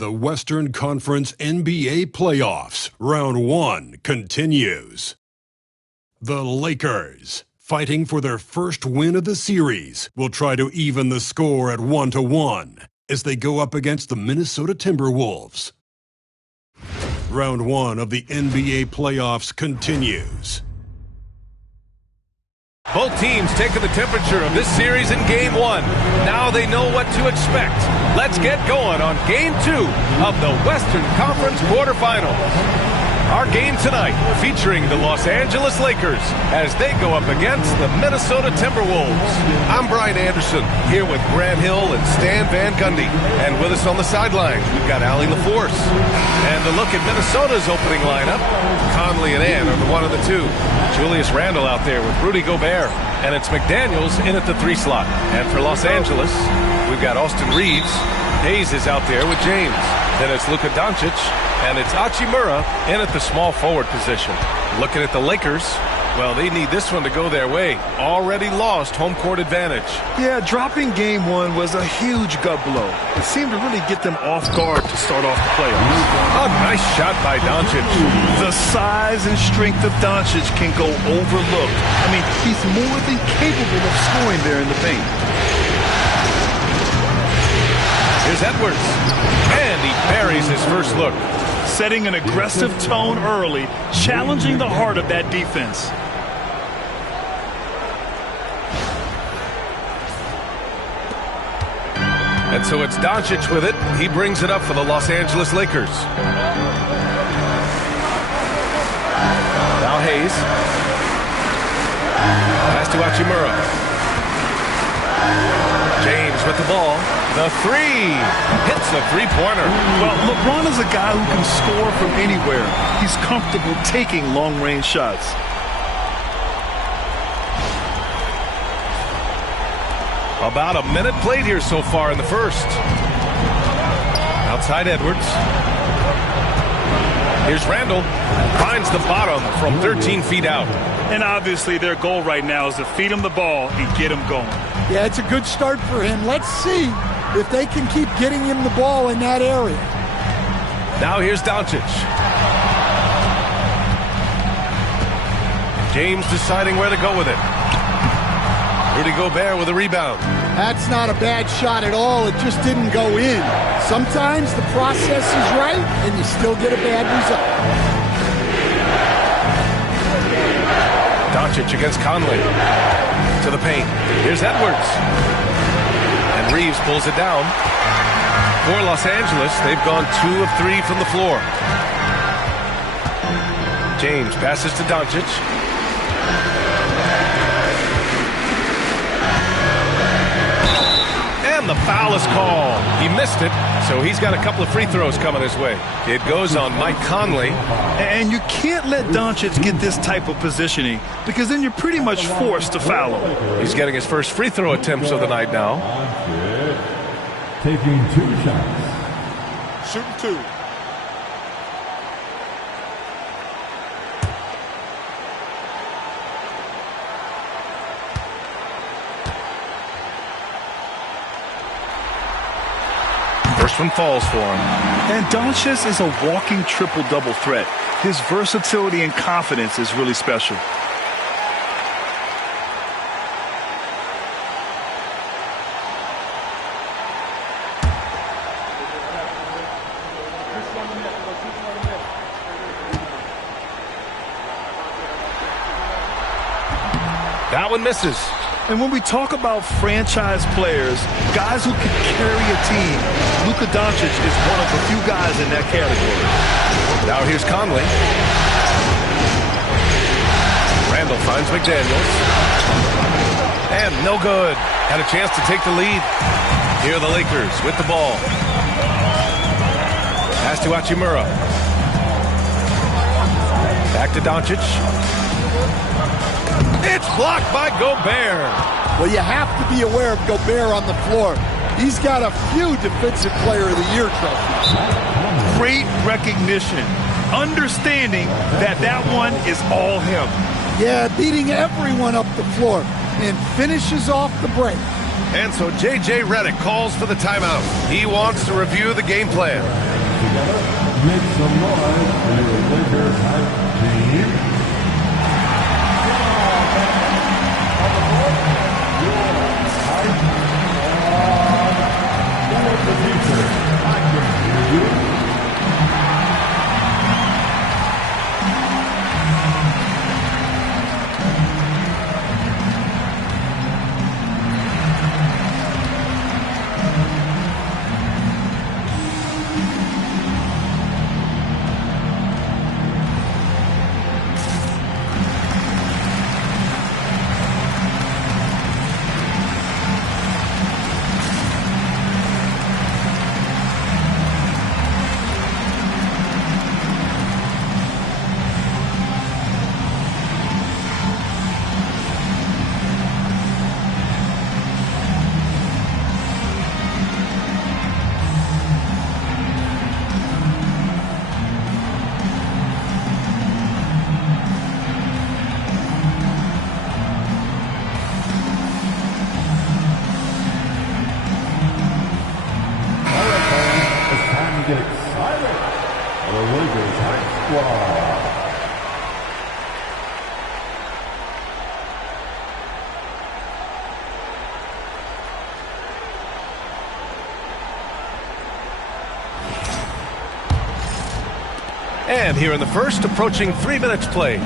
The Western Conference NBA Playoffs, Round 1 continues. The Lakers, fighting for their first win of the series, will try to even the score at 1-1 as they go up against the Minnesota Timberwolves. Round 1 of the NBA Playoffs continues. Both teams taking the temperature of this series in Game 1. Now they know what to expect. Let's get going on Game 2 of the Western Conference quarterfinals. Our game tonight featuring the Los Angeles Lakers as they go up against the Minnesota Timberwolves. I'm Brian Anderson here with Grant Hill and Stan Van Gundy. And with us on the sidelines, we've got Allie LaForce. And the look at Minnesota's opening lineup, Conley and Ann are the one of the two. Julius Randle out there with Rudy Gobert. And it's McDaniels in at the 3 slot. And for Los Angeles, we've got Austin Reeves. Hayes is out there with James. Then it's Luka Doncic, and it's Hachimura in at the small forward position. Looking at the Lakers, well, they need this one to go their way. Already lost home court advantage. Yeah, dropping Game 1 was a huge gut blow. It seemed to really get them off guard to start off the playoffs. A nice shot by Doncic. The size and strength of Doncic can go overlooked. I mean, he's more than capable of scoring there in the paint. Here's Edwards, and he buries his first look. Setting an aggressive tone early, challenging the heart of that defense. And so it's Doncic with it. He brings it up for the Los Angeles Lakers. Now Hayes. Pass to Hachimura. James with the ball. The 3 hits a three-pointer. Well, LeBron is a guy who can score from anywhere. He's comfortable taking long-range shots. About a minute played here so far in the first. Outside Edwards. Here's Randle. Finds the bottom from 13 feet out. And obviously their goal right now is to feed him the ball and get him going. Yeah, it's a good start for him. Let's see if they can keep getting him the ball in that area. Now here's Doncic. James deciding where to go with it. Rudy Gobert with a rebound. That's not a bad shot at all. It just didn't go in. Sometimes the process is right, and you still get a bad result. Doncic against Conley. To the paint. Here's Edwards. And Reeves pulls it down. For Los Angeles, they've gone 2 of 3 from the floor. James passes to Doncic. And the foul is called. He missed it, so he's got a couple of free throws coming his way. It goes on Mike Conley. And you can't let Doncic get this type of positioning because then you're pretty much forced to foul him. He's getting his first free throw attempts of the night now. Taking 2 shots. Shooting 2. First one falls for him. And Doncic is a walking triple-double threat. His versatility and confidence is really special. That one misses. And when we talk about franchise players, guys who can carry a team, Luka Doncic is one of the few guys in that category. Now here's Conley. Randle finds McDaniels. And no good. Had a chance to take the lead. Here are the Lakers with the ball. Pass to Hachimura. Back to Doncic. It's blocked by Gobert. Well, you have to be aware of Gobert on the floor. He's got a few Defensive Player of the Year trophies. Great recognition. Understanding that one is all him. Yeah, beating everyone up the floor and finishes off the break. And so J.J. Redick calls for the timeout. He wants to review the game plan. Together, make some noise for your Lakers hype team. Get excited for the Lakers Hype Squad. And here in the first, approaching 3 minutes play.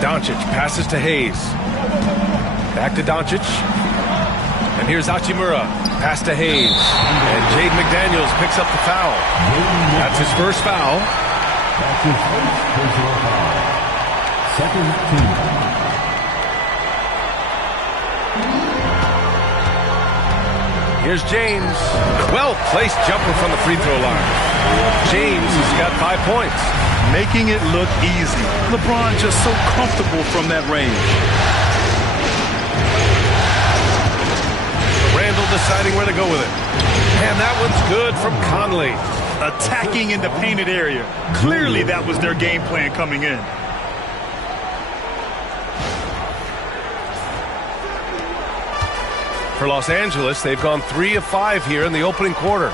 Doncic passes to Hayes. Back to Doncic. And here's Hachimura. Pass to Hayes. And Jaden McDaniels picks up the foul. That's his first foul. That's his first personal foul. Second team. Here's James. Well-placed jumper from the free throw line. James has got 5 points. Making it look easy. LeBron just so comfortable from that range. Randall deciding where to go with it. And that one's good from Conley. Attacking in the painted area. Clearly that was their game plan coming in. For Los Angeles, they've gone 3 of 5 here in the opening quarter.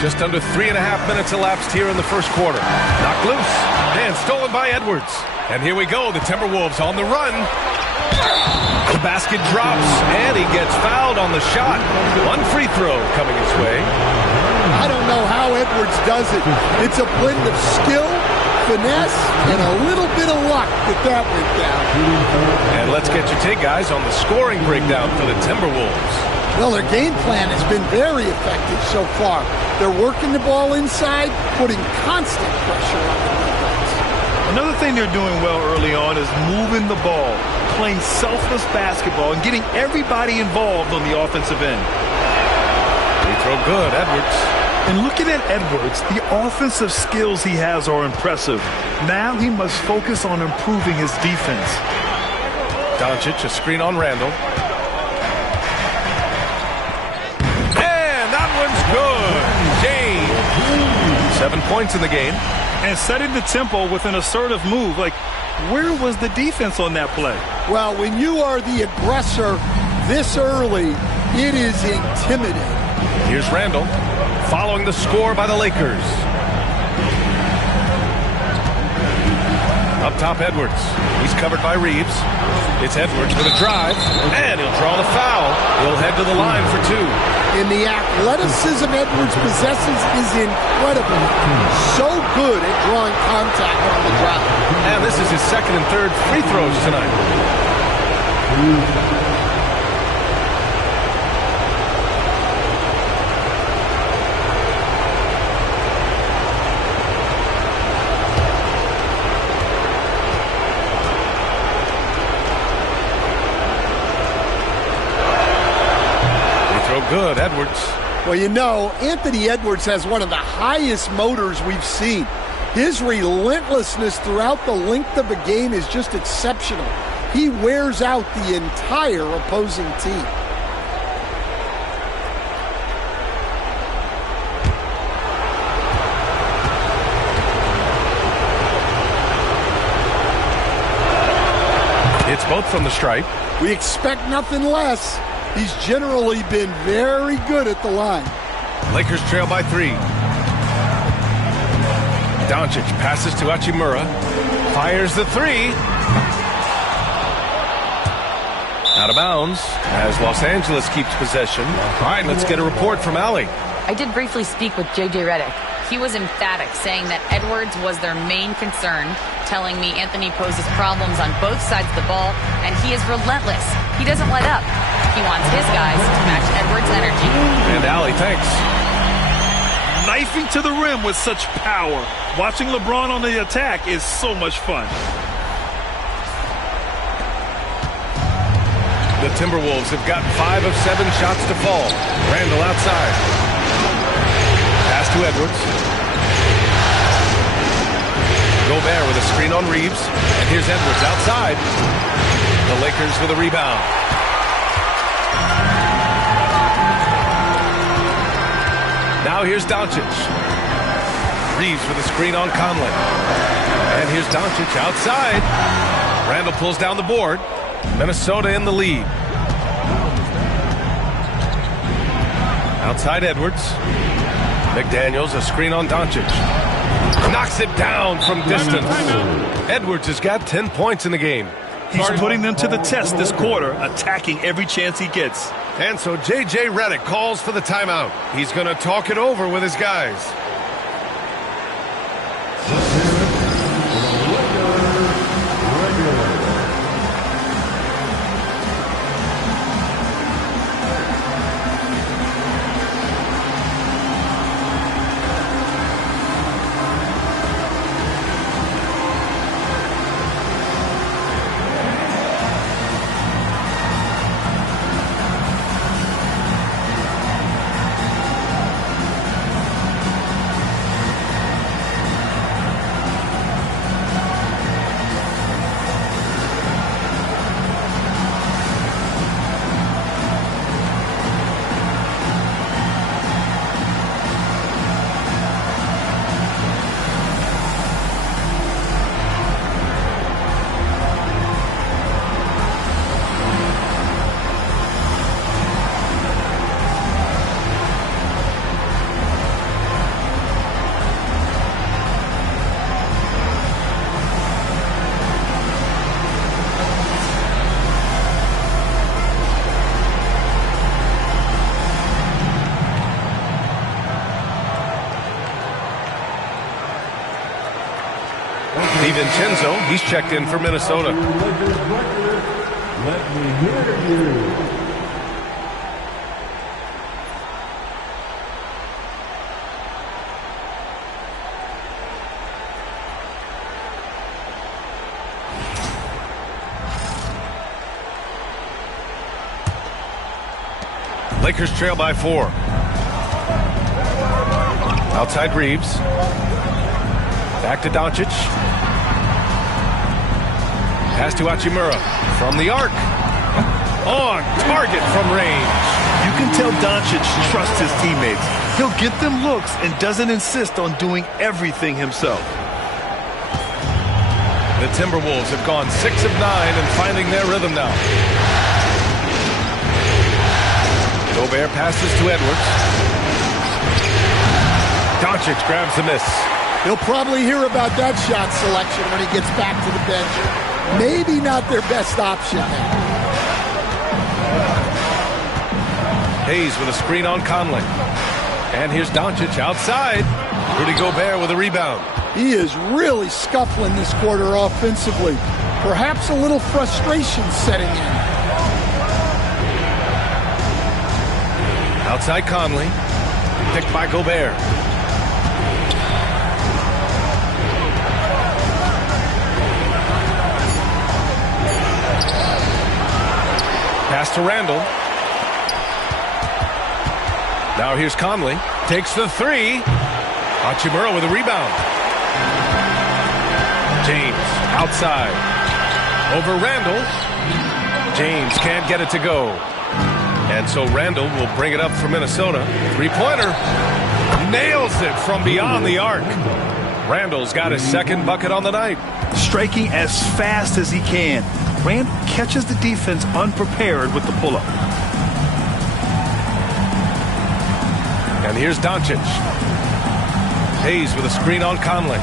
Just under 3.5 minutes elapsed here in the first quarter. Knocked loose and stolen by Edwards. And here we go, the Timberwolves on the run. The basket drops and he gets fouled on the shot. One free throw coming his way. I don't know how Edwards does it. It's a blend of skill, finesse, and a little bit of luck that went down. And let's get your take, guys, on the scoring breakdown for the Timberwolves. Well, their game plan has been very effective so far. They're working the ball inside, putting constant pressure on the defense. Another thing they're doing well early on is moving the ball, playing selfless basketball, and getting everybody involved on the offensive end. Free throw good, Edwards. And looking at Edwards, the offensive skills he has are impressive. Now he must focus on improving his defense. Doncic, a screen on Randall. And that one's good. James. 7 points in the game. And setting the tempo with an assertive move. Like, where was the defense on that play? Well, when you are the aggressor this early, it is intimidating. Here's Randall, following the score by the Lakers. Up top, Edwards. He's covered by Reeves. It's Edwards with a drive, and he'll draw the foul. He'll head to the line for 2. And the athleticism Edwards possesses is incredible. So good at drawing contact on the drive. And this is his second and third free throws tonight. Good, Edwards. Well, you know, Anthony Edwards has one of the highest motors we've seen. His relentlessness throughout the length of a game is just exceptional. He wears out the entire opposing team. Hits both from the stripe. We expect nothing less. He's generally been very good at the line. Lakers trail by 3. Doncic passes to Hachimura. Fires the 3. Out of bounds as Los Angeles keeps possession. All right, let's get a report from Allie. I did briefly speak with J.J. Redick. He was emphatic, saying that Edwards was their main concern, telling me Anthony poses problems on both sides of the ball, and he is relentless. He doesn't let up. He wants his guys to match Edwards' energy. And Allie, thanks. Knifing to the rim with such power. Watching LeBron on the attack is so much fun. The Timberwolves have got 5 of 7 shots to fall. Randall outside. Pass to Edwards. Gobert with a screen on Reeves. And here's Edwards outside. The Lakers with a rebound. Now here's Doncic. Reeves with a screen on Conley. And here's Doncic outside. Randall pulls down the board. Minnesota in the lead. Outside Edwards. McDaniels, a screen on Doncic. Knocks it down from distance. Edwards has got 10 points in the game. He's putting them to the test this quarter, attacking every chance he gets. And so J.J. Redick calls for the timeout. He's going to talk it over with his guys. DiVincenzo, he's checked in for Minnesota. Let me hear you. Lakers trail by 4. Outside Reeves. Back to Doncic. Pass to Hachimura. From the arc. On target from range. You can tell Doncic trusts his teammates. He'll get them looks and doesn't insist on doing everything himself. The Timberwolves have gone 6 of 9 and finding their rhythm now. Gobert passes to Edwards. Doncic grabs the miss. He'll probably hear about that shot selection when he gets back to the bench. Maybe not their best option now. Hayes with a screen on Conley. And here's Doncic outside. Rudy Gobert with a rebound. He is really scuffling this quarter offensively. Perhaps a little frustration setting in. Outside Conley. Picked by Gobert. Pass to Randall. Now here's Conley. Takes the 3. Hachimura with a rebound. James outside. Over Randall. James can't get it to go. And so Randall will bring it up for Minnesota. Three-pointer. Nails it from beyond the arc. Randall's got his second bucket on the night. Striking as fast as he can. Grant catches the defense unprepared with the pull-up. And here's Doncic. Hayes with a screen on Conley.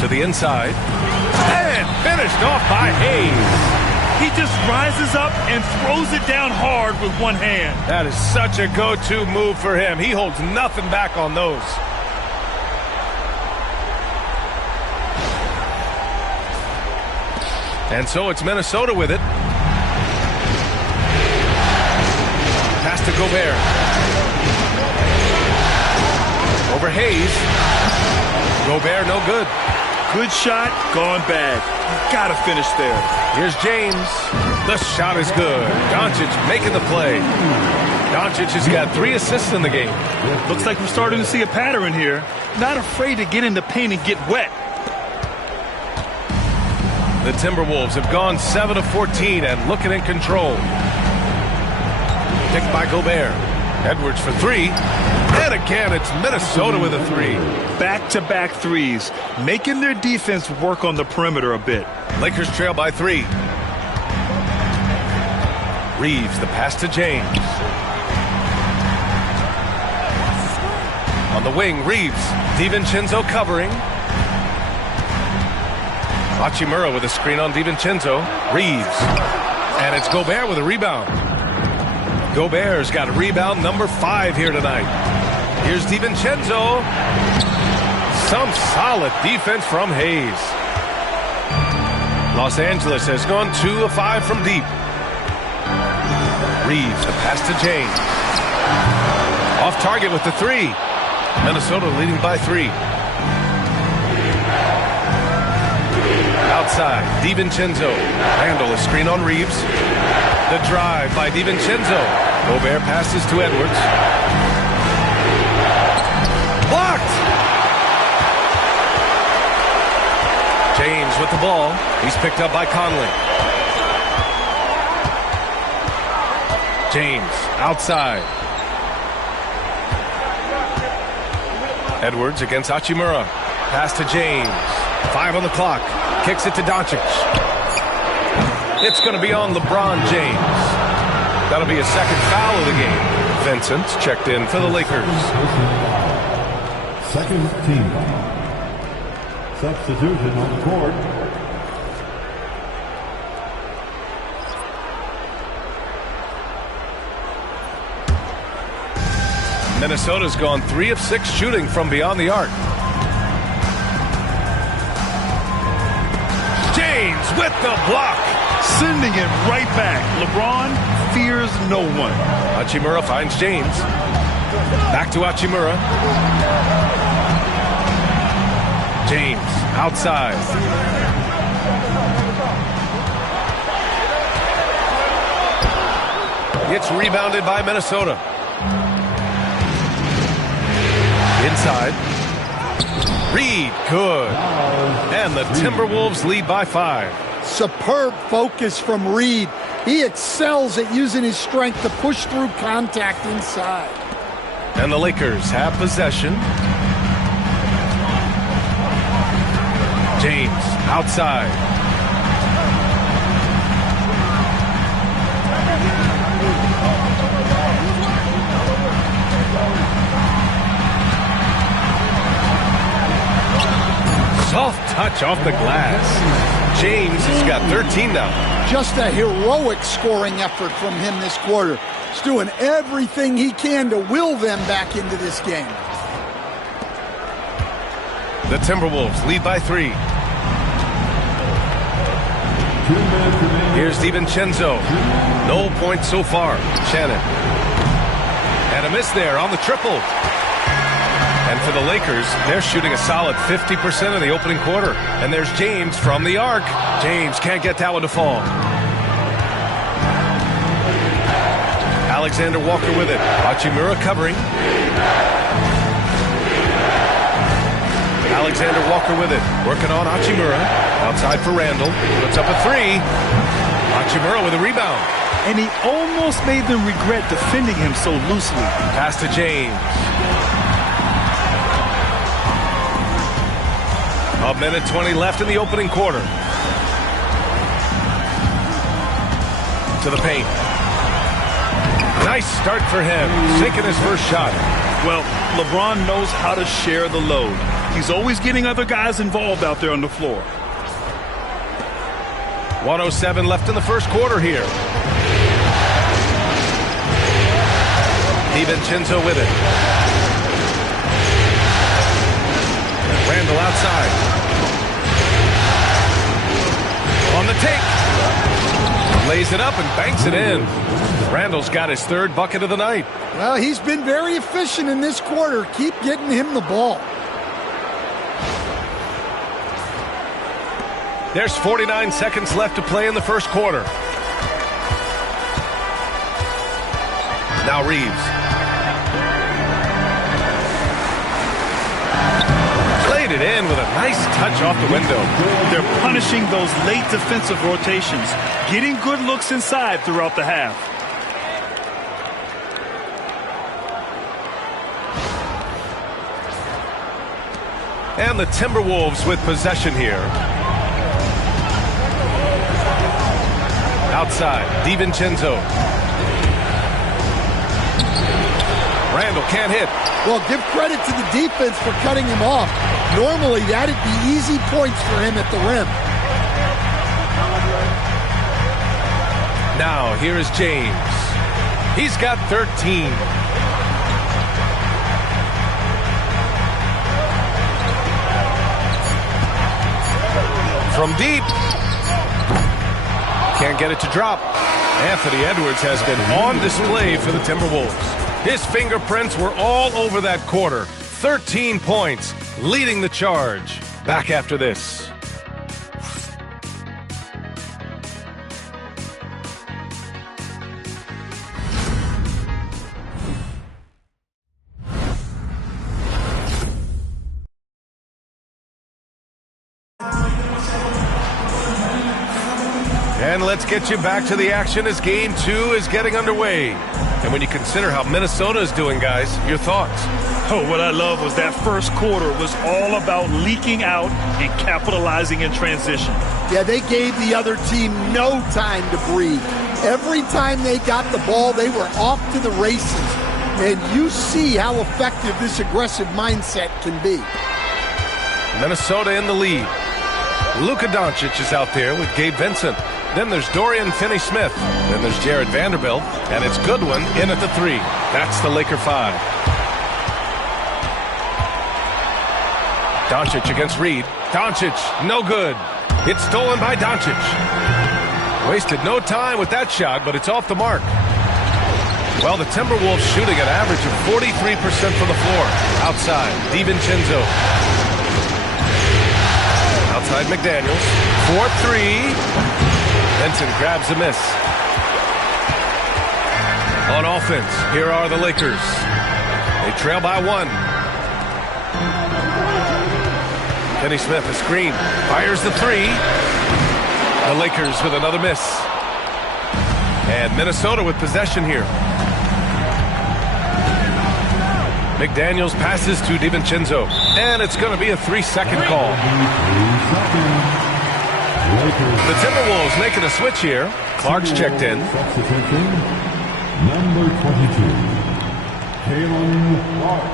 To the inside. And finished off by Hayes. He just rises up and throws it down hard with one hand. That is such a go-to move for him. He holds nothing back on those. And so it's Minnesota with it. Pass to Gobert. Over Hayes. Gobert no good. Good shot, gone bad. You gotta finish there. Here's James. The shot is good. Doncic making the play. Doncic has got 3 assists in the game. Looks like we're starting to see a pattern here. Not afraid to get in the paint and get wet. The Timberwolves have gone 7 of 14 and looking in control. Picked by Gobert. Edwards for 3. And again, it's Minnesota with a 3. Back-to-back threes, making their defense work on the perimeter a bit. Lakers trail by 3. Reeves, the pass to James. On the wing, Reeves. DiVincenzo covering. Hachimura with a screen on DiVincenzo. Reeves. And it's Gobert with a rebound. Gobert's got a rebound number 5 here tonight. Here's DiVincenzo. Some solid defense from Hayes. Los Angeles has gone 2 of 5 from deep. Reeves, the pass to James. Off target with the 3. Minnesota leading by 3. Outside, DiVincenzo. Randall, a screen on Reeves. The drive by DiVincenzo. Gobert passes to Edwards. Blocked! James with the ball. He's picked up by Conley. James outside. Edwards against Hachimura. Pass to James. 5 on the clock. Kicks it to Doncic. It's going to be on LeBron James. That'll be a second foul of the game. Vincent checked in for the Lakers. Second team. Substitution on the court. Minnesota's gone 3 of 6 shooting from beyond the arc. James with the block. Sending it right back. LeBron fears no one. Hachimura finds James. Back to Hachimura. James outside. It's rebounded by Minnesota. Inside. Reed, good. And the Timberwolves lead by 5. Superb focus from Reed. He excels at using his strength to push through contact inside. And the Lakers have possession. James outside. Soft touch off the glass. James has got 13 now. Just a heroic scoring effort from him this quarter. He's doing everything he can to will them back into this game. The Timberwolves lead by 3. Here's DiVincenzo. No points so far. Shannon. And a miss there on the triple. And for the Lakers, they're shooting a solid 50% in the opening quarter. And there's James from the arc. James can't get that one to fall. Alexander Walker with it. Hachimura covering. Alexander Walker with it. Working on Hachimura. Outside for Randall. Puts up a 3. Hachimura with a rebound. And he almost made them regret defending him so loosely. Pass to James. A minute 20 left in the opening quarter. to the paint. Nice start for him, sinking his first shot. Well, LeBron knows how to share the load. He's always getting other guys involved out there on the floor. 1:07 left in the first quarter here. DiVincenzo with it. Randall outside. On the take. Lays it up and banks it in. Randall's got his third bucket of the night. Well, he's been very efficient in this quarter. Keep getting him the ball. There's 49 seconds left to play in the first quarter. Now Reeves. Played it in with a nice touch off the window. They're punishing those late defensive rotations, getting good looks inside throughout the half. And the Timberwolves with possession here. Outside, DiVincenzo. Randall can't hit. Well, give credit to the defense for cutting him off. Normally, that'd be easy points for him at the rim. Now, here is James. He's got 13. From deep. Can't get it to drop. Anthony Edwards has been on display for the Timberwolves. His fingerprints were all over that quarter. 13 points, leading the charge. Back after this. And let's get you back to the action as Game 2 is getting underway. And when you consider how Minnesota is doing, guys, your thoughts? Oh, what I love was that first quarter was all about leaking out and capitalizing in transition. Yeah, they gave the other team no time to breathe. Every time they got the ball, they were off to the races. And you see how effective this aggressive mindset can be. Minnesota in the lead. Luka Doncic is out there with Gabe Vincent. Then there's Dorian Finney-Smith. Then there's Jared Vanderbilt. And it's Goodwin in at the 3. That's the Laker 5. Doncic against Reed. Doncic, no good. It's stolen by Doncic. Wasted no time with that shot, but it's off the mark. Well, the Timberwolves shooting an average of 43% from the floor. Outside, DiVincenzo. Outside McDaniels. 4-3. Benson grabs a miss. On offense, here are the Lakers. They trail by 1. Finney-Smith, a screen. Fires the 3. The Lakers with another miss. And Minnesota with possession here. McDaniels passes to DiVincenzo. And it's going to be a 3-second call. The Timberwolves making a switch here. Clark's checked in. Number 22, Kalen Clark.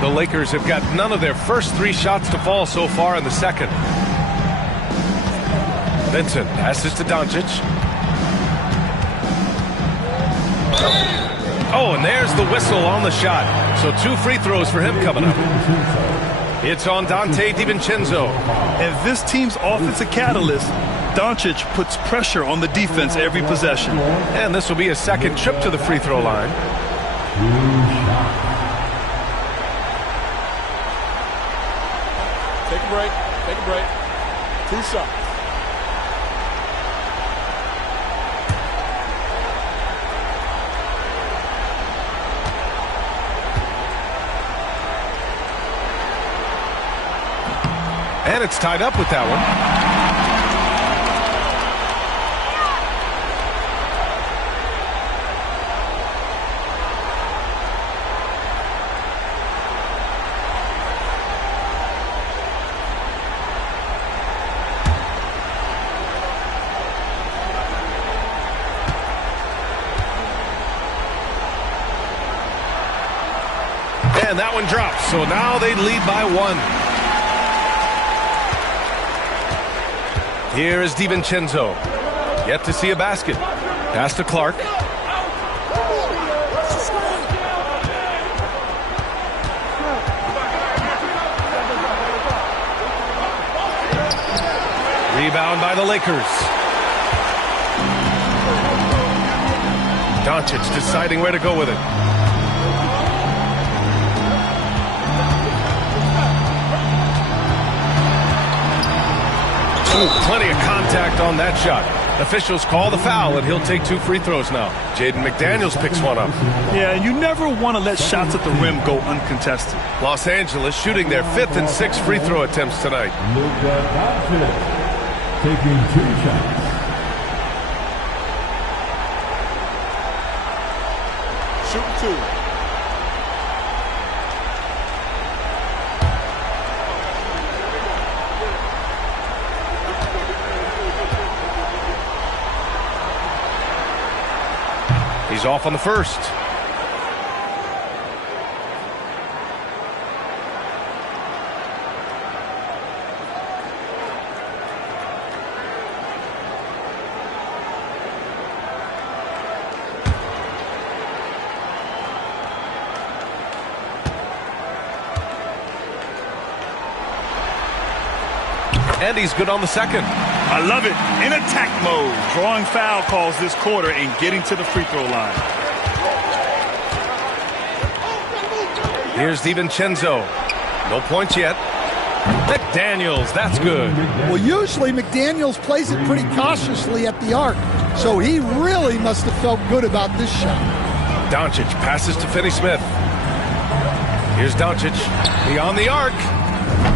The Lakers have got none of their first 3 shots to fall so far in the second. Vincent passes to Doncic. Oh, and there's the whistle on the shot. So 2 free throws for him coming up. It's on Dante DiVincenzo. And this team's offensive catalyst, Doncic, puts pressure on the defense every possession. And this will be a second trip to the free throw line. Take a break. Take a break. 2 shots. And it's tied up with that one. And that one drops. So now they lead by 1. Here is DiVincenzo. Yet to see a basket. Pass to Clark. Rebound by the Lakers. Doncic deciding where to go with it. Ooh, plenty of contact on that shot. Officials call the foul, and he'll take 2 free throws now. Jaden McDaniels picks one up. Yeah, you never want to let shots at the rim go uncontested. Los Angeles shooting their 5th and 6th free throw attempts tonight. Luka Doncic taking 2 shots. Shoot 2. He's off on the first. And he's good on the second. I love it. In attack mode. Drawing foul calls this quarter and getting to the free throw line. Here's DiVincenzo. No points yet. McDaniels, that's good. Well, usually McDaniels plays it pretty cautiously at the arc, so he really must have felt good about this shot. Doncic passes to Finney-Smith. Here's Doncic beyond the arc.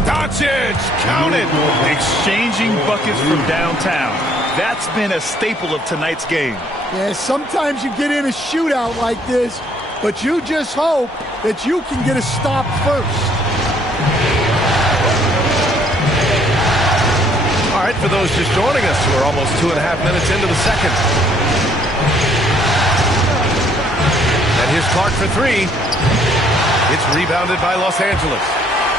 Doncic, counted. Exchanging buckets from downtown. That's been a staple of tonight's game. Yeah, sometimes you get in a shootout like this, but you just hope that you can get a stop first. All right, for those just joining us, we're almost 2.5 minutes into the second. And here's Clark for 3. It's rebounded by Los Angeles.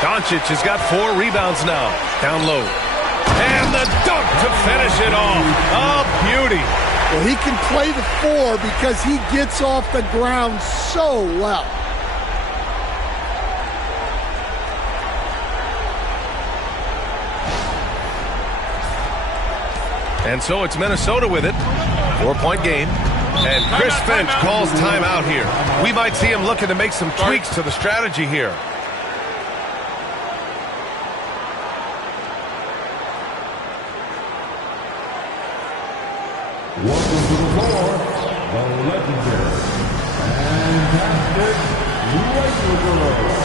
Doncic has got 4 rebounds now. Down low. And the dunk to finish it off. A beauty. Well, he can play the 4 because he gets off the ground so well. And so it's Minnesota with it. 4-point game. And Chris Finch calls timeout here. We might see him looking to make some tweaks to the strategy here. Welcome to the floor, the legendary, fantastic Lakers.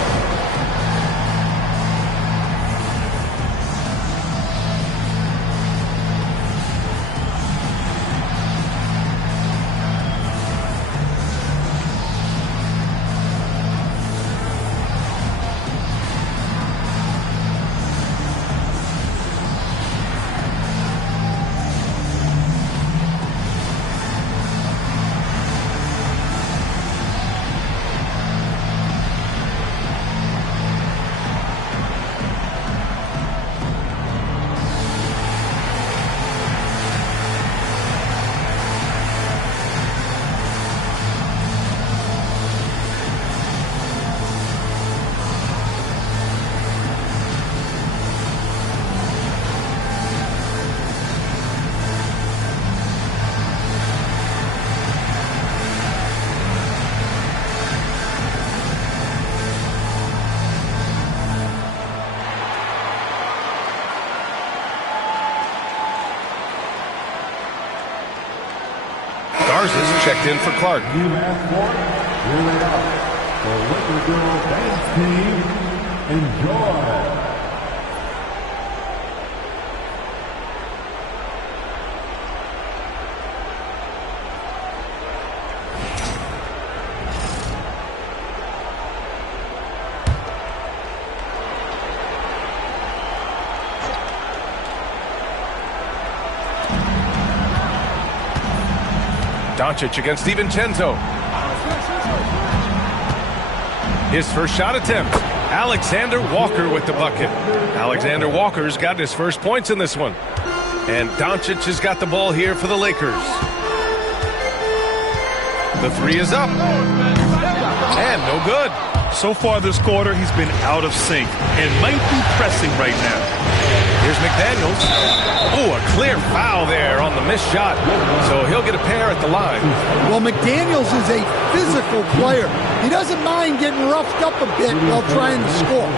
Garza's checked in for Clark. You have one. Here they are. The Laker Girl Dance Team. Enjoy. Doncic against DiVincenzo. His first shot attempt. Alexander Walker with the bucket. Alexander Walker's got his first points in this one. And Doncic has got the ball here for the Lakers. The three is up. And no good. So far this quarter, he's been out of sync and might be pressing right now. Here's McDaniels. Oh, a clear foul there on the missed shot. So he'll get a pair at the line. Well, McDaniels is a physical player. He doesn't mind getting roughed up a bit while trying to score.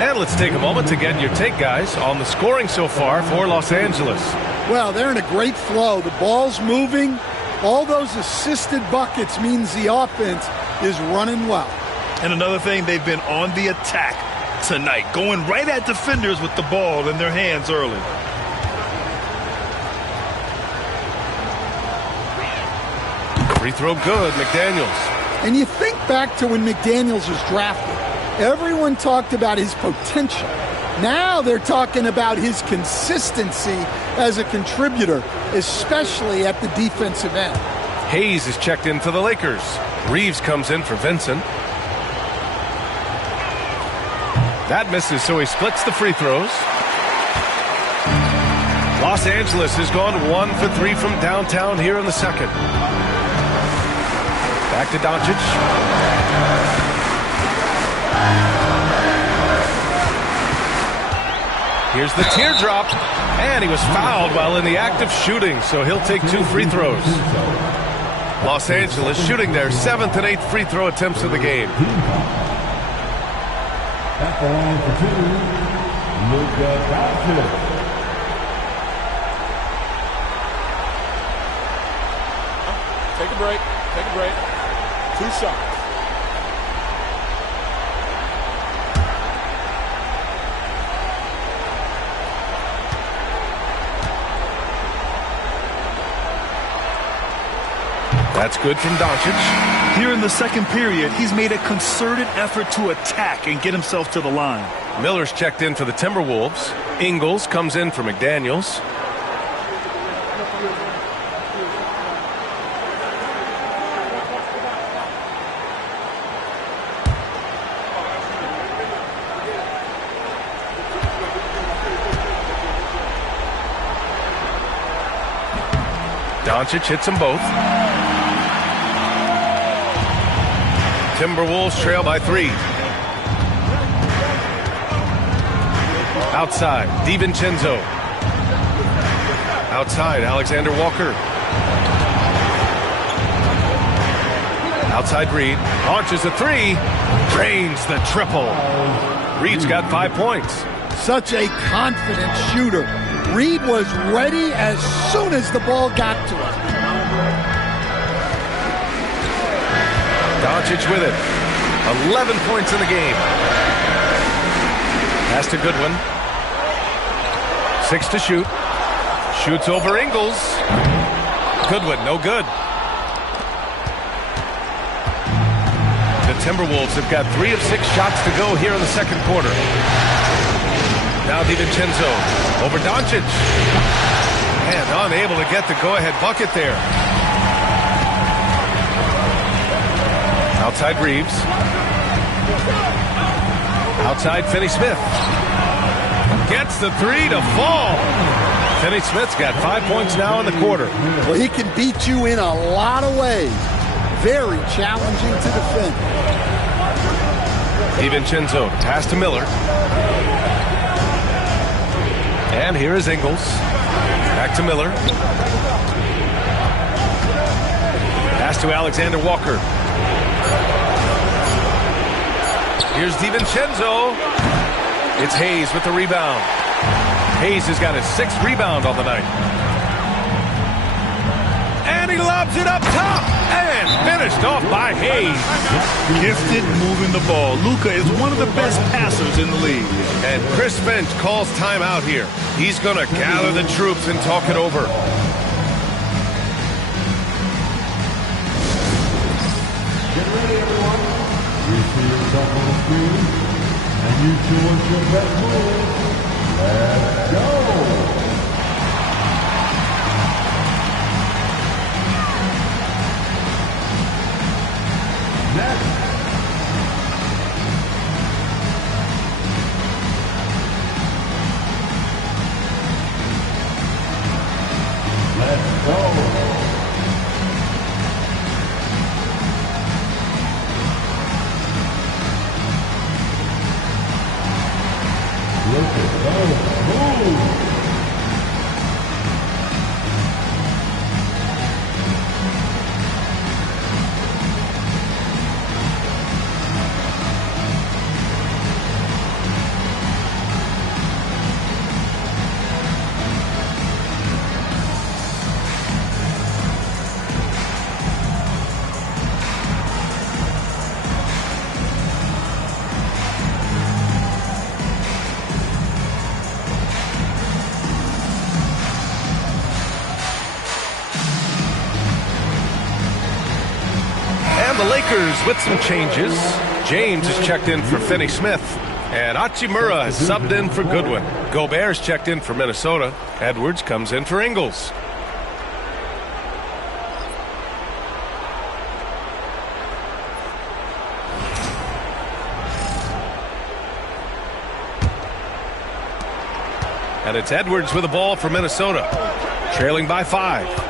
And let's take a moment to get your take, guys, on the scoring so far for Los Angeles. Well, they're in a great flow. The ball's moving. All those assisted buckets means the offense is running well. And another thing, they've been on the attack tonight, going right at defenders with the ball in their hands early. Free throw good, McDaniels. And you think back to when McDaniels was drafted. Everyone talked about his potential. Now they're talking about his consistency as a contributor, especially at the defensive end. Hayes is checked in for the Lakers. Reeves comes in for Vincent. That misses, so he splits the free throws. Los Angeles has gone 1 for 3 from downtown here in the second. Back to Doncic. Here's the teardrop, and he was fouled while in the act of shooting, so he'll take 2 free throws. Los Angeles shooting their 7th and 8th free throw attempts of the game. At the line for 2, Luka Doncic. Take a break. Take a break. 2 shots. That's good from Doncic. Here in the second period, he's made a concerted effort to attack and get himself to the line. Miller's checked in for the Timberwolves. Ingles comes in for McDaniels. Doncic hits them both. Timberwolves trail by 3. Outside, DiVincenzo. Outside, Alexander Walker. Outside Reed. Launches a 3. Drains the triple. Reed's got 5 points. Such a confident shooter. Reed was ready as soon as the ball got to him. Doncic with it. 11 points in the game. Pass to Goodwin. 6 to shoot. Shoots over Ingles. Goodwin, no good. The Timberwolves have got 3 of 6 shots to go here in the second quarter. Now DiVincenzo over Doncic. And unable to get the go-ahead bucket there. Outside Reeves. Outside Finney-Smith. Gets the 3 to fall. Finney-Smith's got 5 points now in the quarter. Well, he can beat you in a lot of ways. Very challenging to defend. DiVincenzo pass to Miller. And here is Ingles. Back to Miller. Pass to Alexander Walker. Here's DiVincenzo. It's Hayes with the rebound. Hayes has got his 6th rebound on the night. And he lobs it up top. And finished off by Hayes. Gifted moving the ball. Luka is one of the best passers in the league. And Chris Finch calls timeout here. He's going to gather the troops and talk it over. Get ready, everyone. You see yourself on the screen, and you choose your best move. Let's go. Next, Lakers with some changes. James has checked in for Finney Smith. And Hachimura has subbed in for Goodwin. Gobert's checked in for Minnesota. Edwards comes in for Ingles. And it's Edwards with the ball for Minnesota, trailing by 5.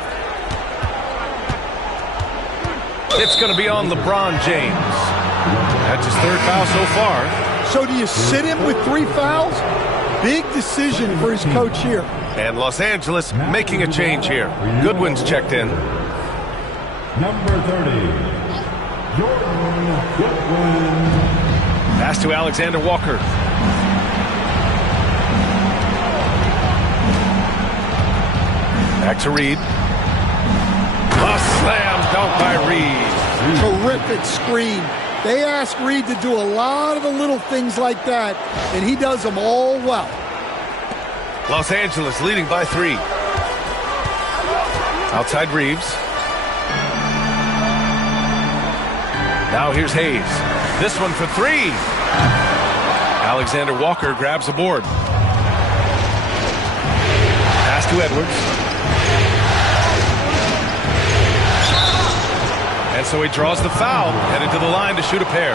It's going to be on LeBron James. That's his 3rd foul so far. So do you sit him with 3 fouls? Big decision for his coach here. And Los Angeles making a change here. Goodwin's checked in. Number 30, Jordan Goodwin. Pass to Alexander Walker. Back to Reed. A slam dunk by Reed. Terrific screen. They ask Reed to do a lot of the little things like that, and he does them all well. Los Angeles leading by 3. Outside Reeves. Now here's Hayes. This one for 3. Alexander Walker grabs the board. Pass to Edwards. And so he draws the foul, headed to the line to shoot a pair.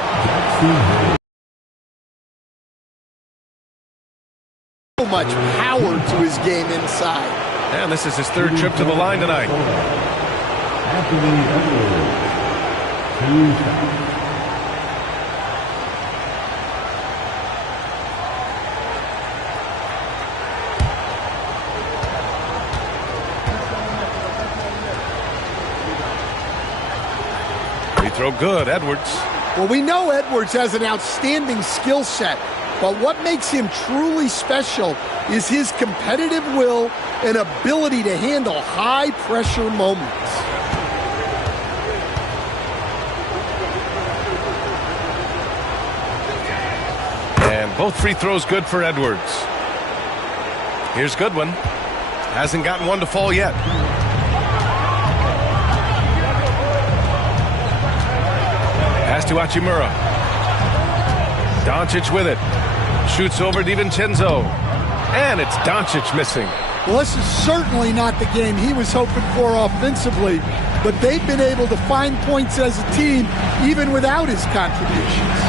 So much power to his game inside. And this is his 3rd trip to the line tonight. Anthony Edwards, 2 fouls. Throw good, Edwards. Well, we know Edwards has an outstanding skill set, but what makes him truly special is his competitive will and ability to handle high-pressure moments. And both free throws good for Edwards. Here's Goodwin. Hasn't gotten one to fall yet. Pass to Hachimura. Doncic with it. Shoots over DiVincenzo. And it's Doncic missing. Well, this is certainly not the game he was hoping for offensively, but they've been able to find points as a team even without his contributions.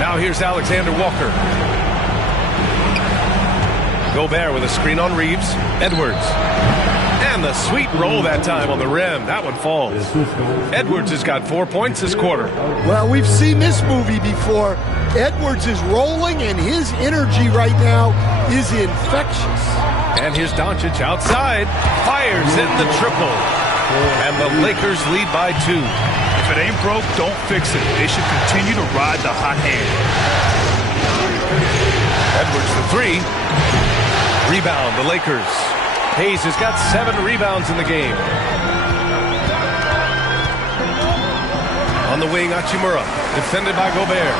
Now here's Alexander Walker. Gobert with a screen on Reeves. Edwards. And the sweet roll that time on the rim. That one falls. Edwards has got 4 points this quarter. Well, we've seen this movie before. Edwards is rolling, and his energy right now is infectious. And here's Doncic outside. Fires in the triple. And the Lakers lead by 2. If it ain't broke, don't fix it. They should continue to ride the hot hand. Edwards for 3. Rebound, the Lakers. Hayes has got 7 rebounds in the game. On the wing, Hachimura, defended by Gobert.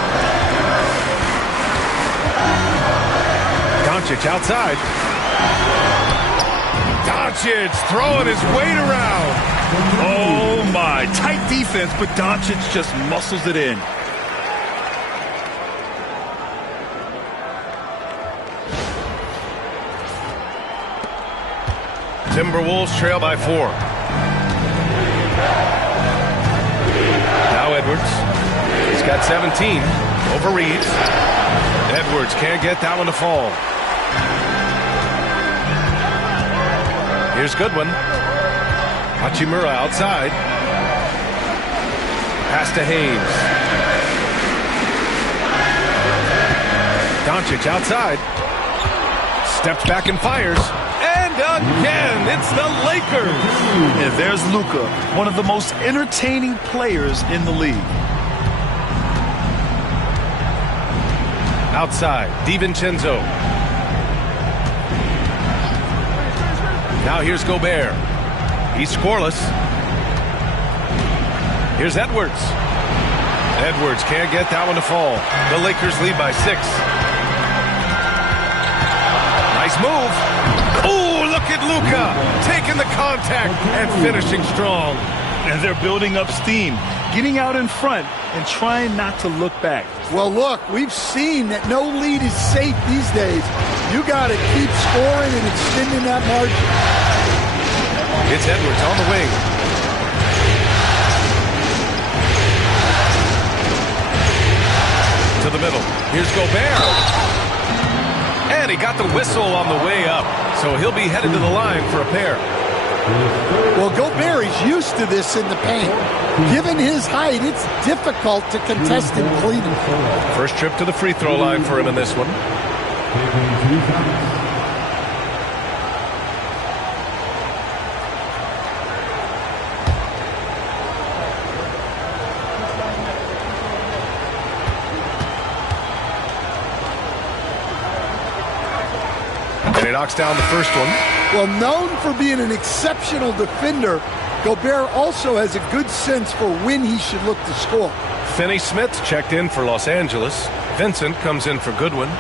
Doncic outside. Doncic throwing his weight around. Oh, my. Tight defense, but Doncic just muscles it in. Timberwolves trail by 4. Now Edwards. He's got 17 over Reeves. Edwards can't get that one to fall. Here's Goodwin. Hachimura outside. Pass to Hayes. Doncic outside. Steps back and fires. And again, it's the Lakers. And there's Luka, one of the most entertaining players in the league. Outside, DiVincenzo. Now here's Gobert. He's scoreless. Here's Edwards. Edwards can't get that one to fall. The Lakers lead by 6. Nice move. Oh, look at Luka taking the contact and finishing strong. And they're building up steam, getting out in front and trying not to look back. Well, look, we've seen that no lead is safe these days. You got to keep scoring and extending that margin. It's Edwards on the wing. To the middle. Here's Gobert. And he got the whistle on the way up. So he'll be headed to the line for a pair. Well, Gobert is used to this in the paint. Given his height, it's difficult to contest him cleanly. First trip to the free throw line for him in this one. And he knocks down the first one. Well, known for being an exceptional defender, Gobert also has a good sense for when he should look to score. Finney Smith checked in for Los Angeles. Vincent comes in for Goodwin.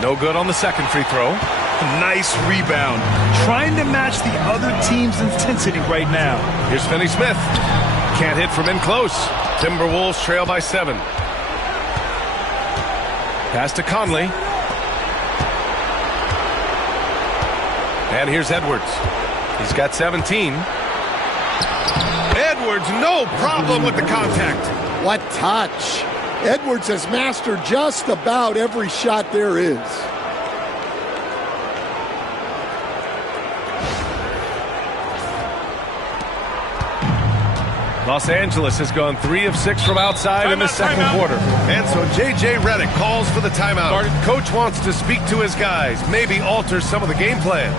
No good on the second free throw. Nice rebound. Trying to match the other team's intensity right now. Here's Finney Smith. Can't hit from in close. Timberwolves trail by 7. Pass to Conley. And here's Edwards. He's got 17. Edwards, no problem with the contact. What touch. Edwards has mastered just about every shot there is. Los Angeles has gone 3 of 6 from outside in the second quarter. And so J.J. Redick calls for the timeout. Coach wants to speak to his guys, maybe alter some of the game plan.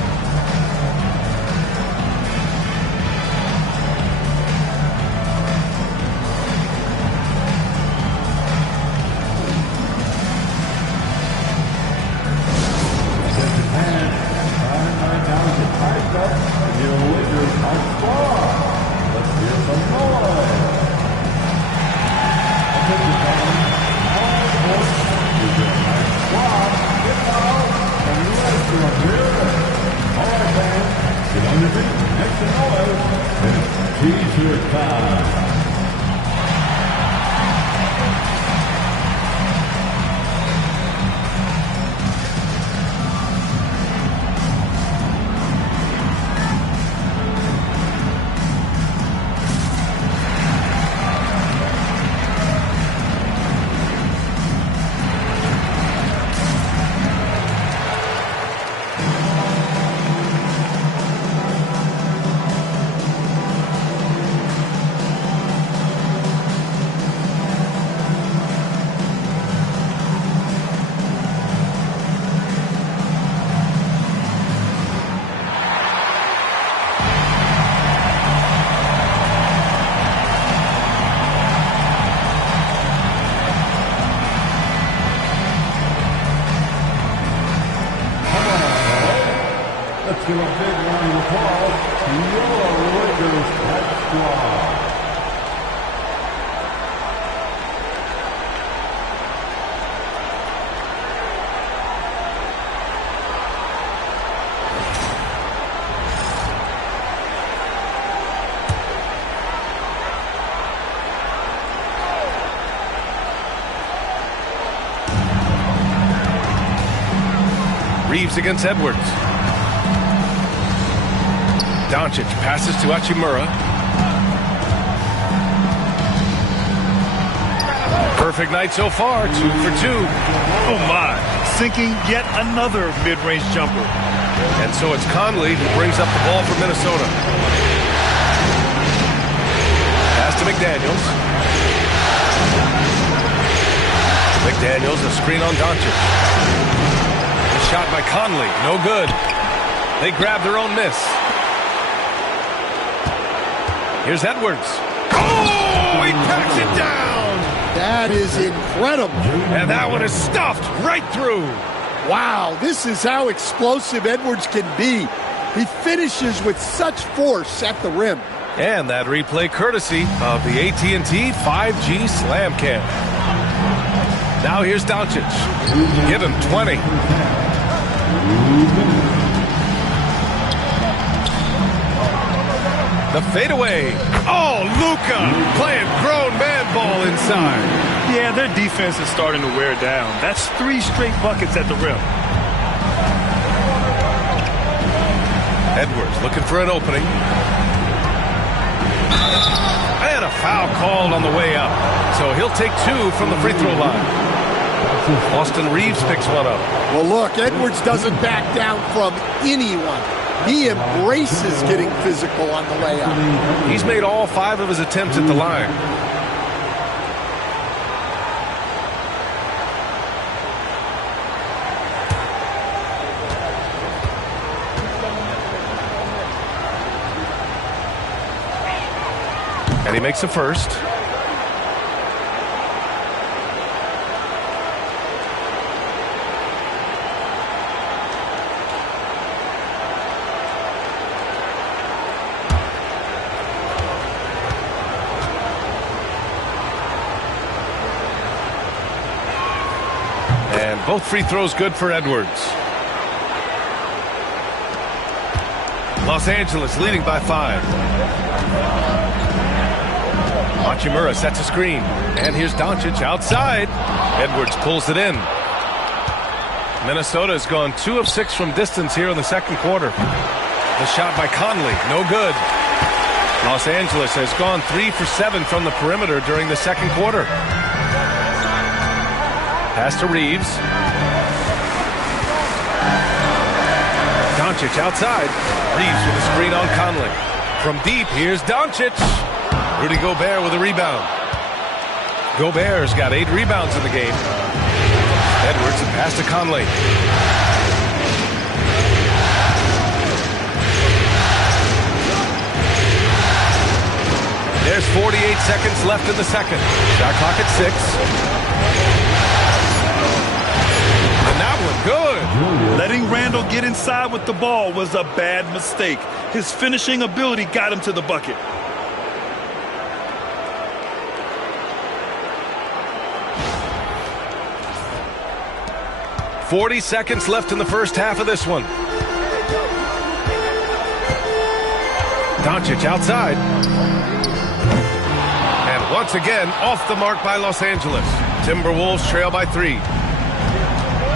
Let's give a big round of applause to your Lakers Pep Squad. Reeves against Edwards. Doncic passes to Hachimura. Perfect night so far, 2 for 2. Oh my, sinking yet another mid-range jumper. And so it's Conley who brings up the ball for Minnesota. Pass to McDaniels. McDaniels, a screen on Doncic. A shot by Conley, no good. They grab their own miss. Here's Edwards. Oh, he packs it down. That is incredible. And that one is stuffed right through. Wow, this is how explosive Edwards can be. He finishes with such force at the rim. And that replay courtesy of the AT&T 5G Slam Cam. Now here's Doncic. Give him 20. The fadeaway. Oh, Luka playing grown man ball inside. Yeah, their defense is starting to wear down. That's 3 straight buckets at the rim. Edwards looking for an opening. And a foul called on the way up. So he'll take 2 from the free throw line. Austin Reeves picks one up. Well, look, Edwards doesn't back down from anyone. He embraces getting physical on the way up. He's made all 5 of his attempts at the line. And he makes a first. And both free throws good for Edwards. Los Angeles leading by 5. Hachimura sets a screen. And here's Doncic outside. Edwards pulls it in. Minnesota has gone 2 of 6 from distance here in the second quarter. The shot by Conley, no good. Los Angeles has gone 3 for 7 from the perimeter during the second quarter. Pass to Reeves. Doncic outside. Reeves with a screen on Conley. From deep, here's Doncic. Rudy Gobert with a rebound. Gobert's got 8 rebounds in the game. Edwards, a pass to Conley. There's 48 seconds left in the second. Shot clock at 6. And that one good. Letting Randall get inside with the ball was a bad mistake. His finishing ability got him to the bucket. 40 seconds left in the first half of this one. Doncic outside. And once again, off the mark by Los Angeles. Timberwolves trail by 3.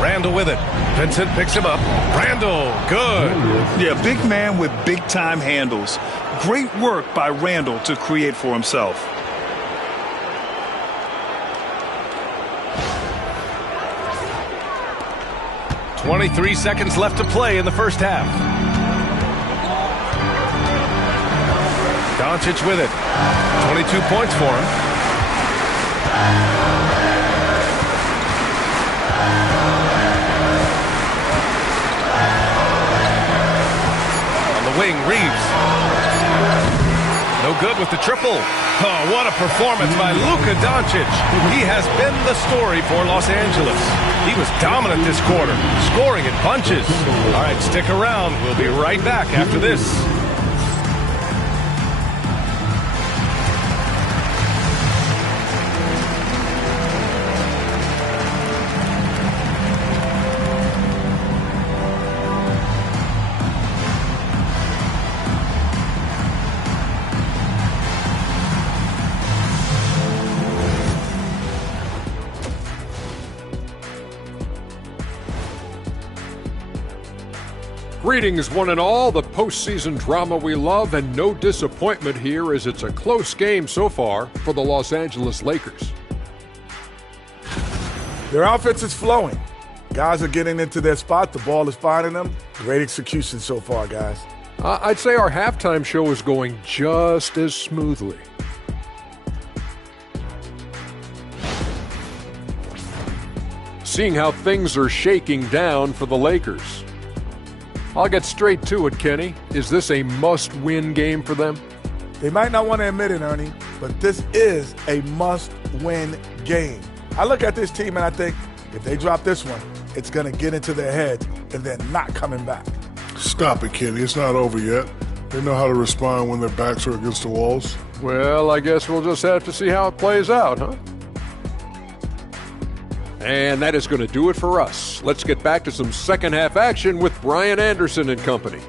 Randall with it. Vincent picks him up. Randall, good. Yeah, big man with big-time handles. Great work by Randall to create for himself. .23 seconds left to play in the first half. Doncic with it. 22 points for him. On the wing, Reeves. No good with the triple. Oh, what a performance by Luka Doncic. He has been the story for Los Angeles. He was dominant this quarter, scoring in bunches. All right, stick around. We'll be right back after this. Greetings, one and all. The postseason drama we love, and no disappointment here as it's a close game so far for the Los Angeles Lakers. Their offense is flowing. Guys are getting into their spot. The ball is finding them. Great execution so far, guys. I'd say our halftime show is going just as smoothly. Seeing how things are shaking down for the Lakers. I'll get straight to it, Kenny. Is this a must-win game for them? They might not want to admit it, Ernie, but this is a must-win game. I look at this team and I think if they drop this one, it's going to get into their heads and then not coming back. Stop it, Kenny. It's not over yet. They know how to respond when their backs are against the walls. Well, I guess we'll just have to see how it plays out, huh? And that is going to do it for us. Let's get back to some second half action with Brian Anderson and company.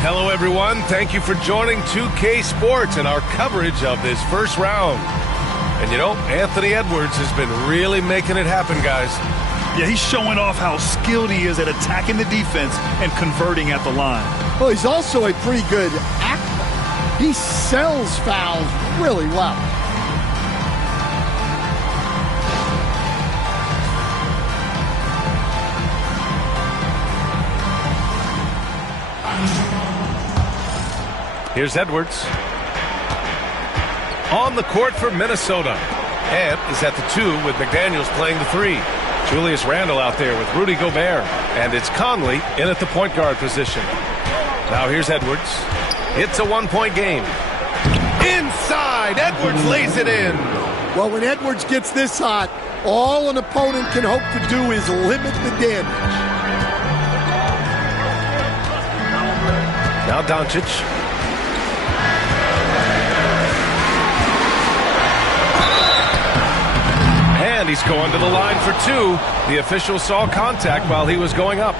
Hello, everyone. Thank you for joining 2K Sports and our coverage of this first round. And you know, Anthony Edwards has been really making it happen, guys. Yeah, he's showing off how skilled he is at attacking the defense and converting at the line. Well, he's also a pretty good actor. He sells fouls really well. Here's Edwards. On the court for Minnesota. Ant is at the 2 with McDaniels playing the 3. Julius Randle out there with Rudy Gobert. And it's Conley in at the point guard position. Now here's Edwards. It's a one-point game. Inside, Edwards lays it in. Well, when Edwards gets this hot, all an opponent can hope to do is limit the damage. Now Doncic. And he's going to the line for 2. The official saw contact while he was going up.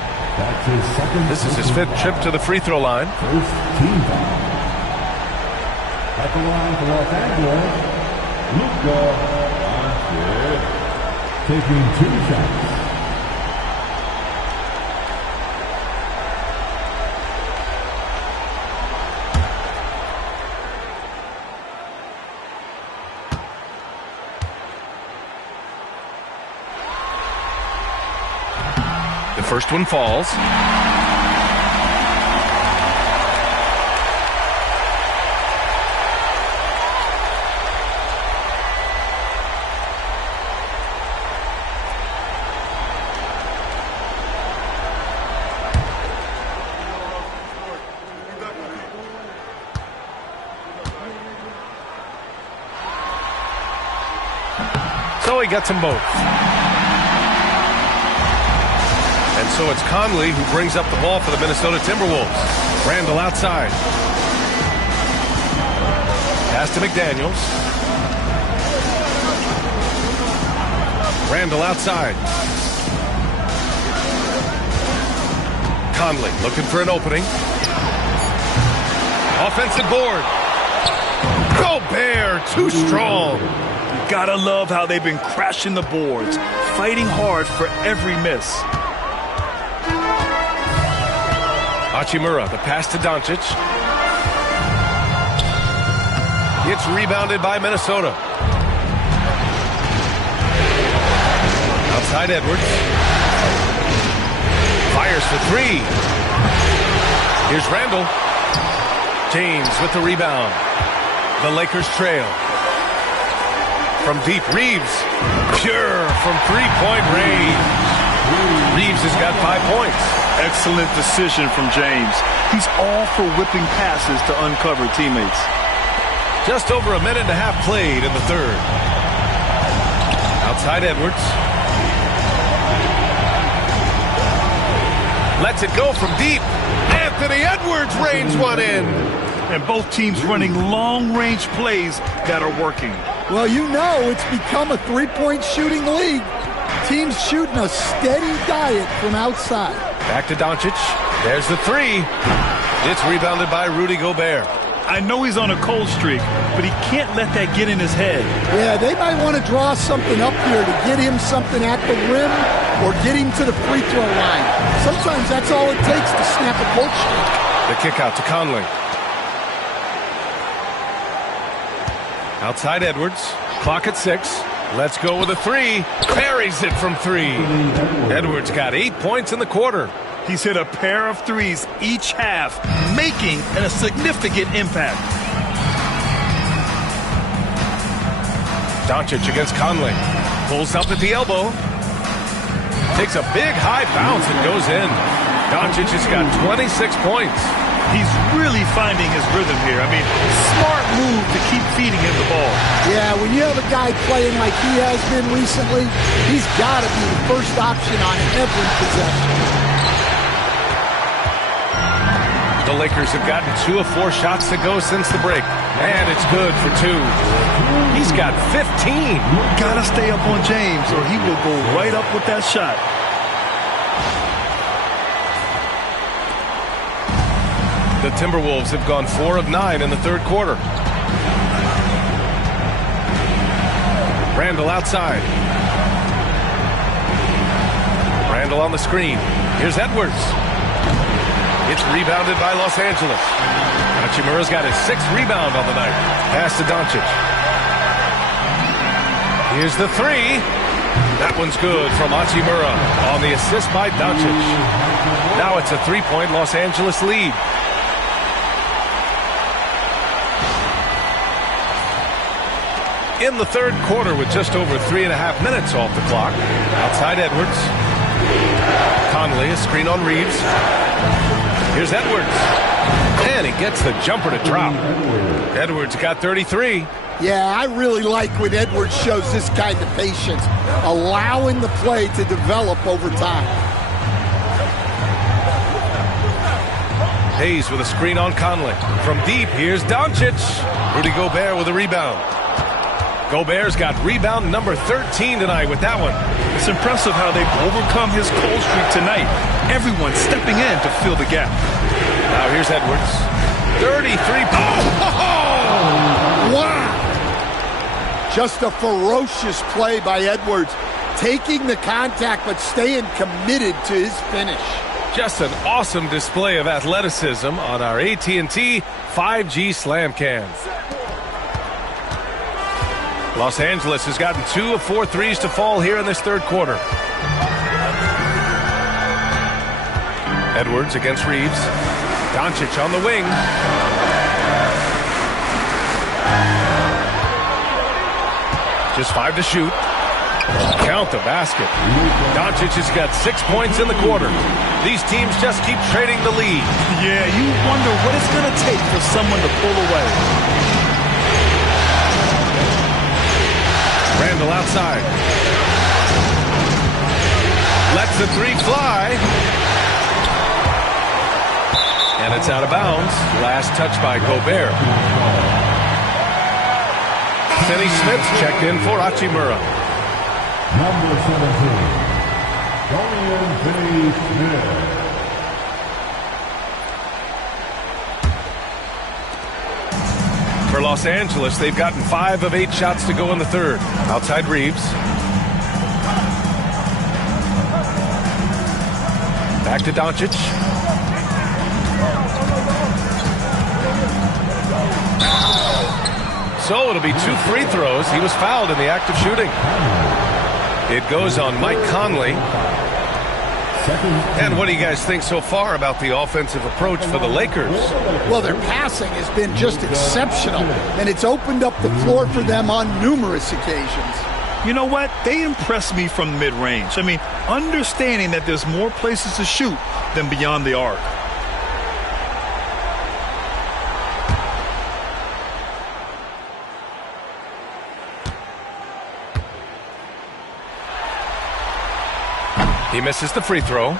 This is his 5th trip to the free throw line. First team foul. At the line for Los Angeles, Luka Doncic, taking 2 shots. First one falls. So he gets them both. And so it's Conley who brings up the ball for the Minnesota Timberwolves. Randle outside. Pass to McDaniels. Randle outside. Conley looking for an opening. Offensive board. Gobert, too strong. You gotta love how they've been crashing the boards, fighting hard for every miss. Hachimura, the pass to Doncic. It's rebounded by Minnesota. Outside Edwards. Fires for 3. Here's Randle. James with the rebound. The Lakers trail. From deep, Reeves. Pure from three-point range. Reeves has got 5 points. Excellent decision from James. He's all for whipping passes to uncover teammates. Just over a minute and a half played in the third. Outside Edwards. Lets it go from deep. Anthony Edwards rains one in. And both teams running long-range plays that are working. Well, you know it's become a three-point shooting league. Teams shooting a steady diet from outside. Back to Doncic. There's the 3. It's rebounded by Rudy Gobert. I know he's on a cold streak, but he can't let that get in his head. Yeah, they might want to draw something up here to get him something at the rim or get him to the free throw line. Sometimes that's all it takes to snap a cold streak. The kick out to Conley. Outside Edwards. Clock at 6. Let's go with a 3. Buries it from 3. Edwards got 8 points in the quarter. He's hit a pair of threes each half, making a significant impact. Doncic against Conley. Pulls up at the elbow. Takes a big high bounce and goes in. Doncic has got 26 points. He's really finding his rhythm here. I mean, smart move to keep feeding him the ball. Yeah, when you have a guy playing like he has been recently, he's got to be the first option on every possession. The Lakers have gotten 2 of 4 shots to go since the break. And it's good for 2. He's got 15. Gotta stay up on James or he will go right up with that shot. The Timberwolves have gone 4 of 9 in the third quarter. Randall outside. Randall on the screen. Here's Edwards. It's rebounded by Los Angeles. Hachimura's got his 6th rebound on the night. Pass to Doncic. Here's the 3. That one's good from Hachimura on the assist by Doncic. Now it's a 3-point Los Angeles lead. In the third quarter with just over 3.5 minutes off the clock. Outside Edwards. Conley, a screen on Reeves. Here's Edwards. And he gets the jumper to drop. Edwards got 33. Yeah, I really like when Edwards shows this kind of patience, allowing the play to develop over time. Hayes with a screen on Conley. From deep, here's Doncic. Rudy Gobert with a rebound. Gobert's got rebound number 13 tonight with that one. It's impressive how they've overcome his cold streak tonight. Everyone stepping in to fill the gap. Now here's Edwards. 33. Oh! Wow! Just a ferocious play by Edwards, taking the contact but staying committed to his finish. Just an awesome display of athleticism on our AT&T 5G Slam Cam. Los Angeles has gotten 2 of 4 threes to fall here in this third quarter. Edwards against Reeves. Doncic on the wing. Just 5 to shoot. Count the basket. Doncic has got 6 points in the quarter. These teams just keep trading the lead. Yeah, you wonder what it's going to take for someone to pull away. Randall outside. Lets the 3 fly. And it's out of bounds. Last touch by Gobert. Finney Smith checked in for Hachimura. Number 17, Dorian Finney-Smith. For Los Angeles, they've gotten 5 of 8 shots to go in the third. Outside Reeves. Back to Doncic. So it'll be 2 free throws. He was fouled in the act of shooting. It goes on Mike Conley. And what do you guys think so far about the offensive approach for the Lakers? Well, their passing has been just exceptional, and it's opened up the floor for them on numerous occasions. You know what? They impress me from mid-range. I mean, understanding that there's more places to shoot than beyond the arc. He misses the free throw.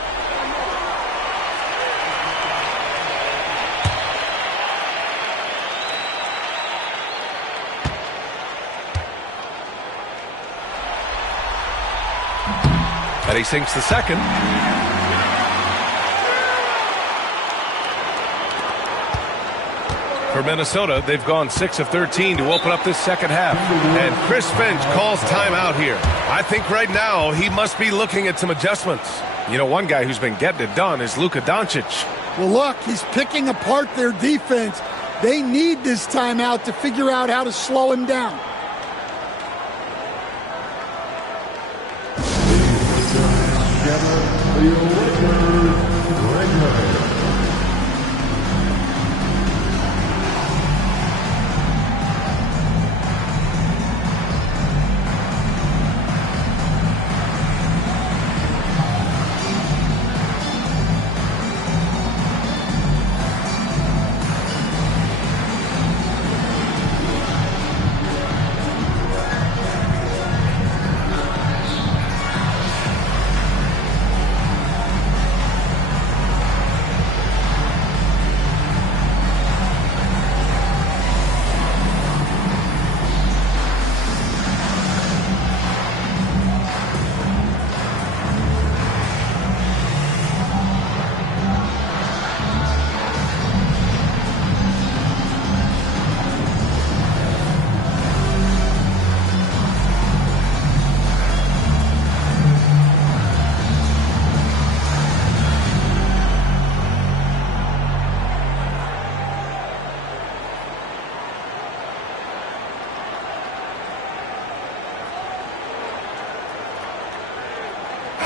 And he sinks the second. For Minnesota, they've gone 6 of 13 to open up this second half. And Chris Finch calls timeout here. I think right now he must be looking at some adjustments. You know, one guy who's been getting it done is Luka Doncic. Well, look, he's picking apart their defense. They need this timeout to figure out how to slow him down.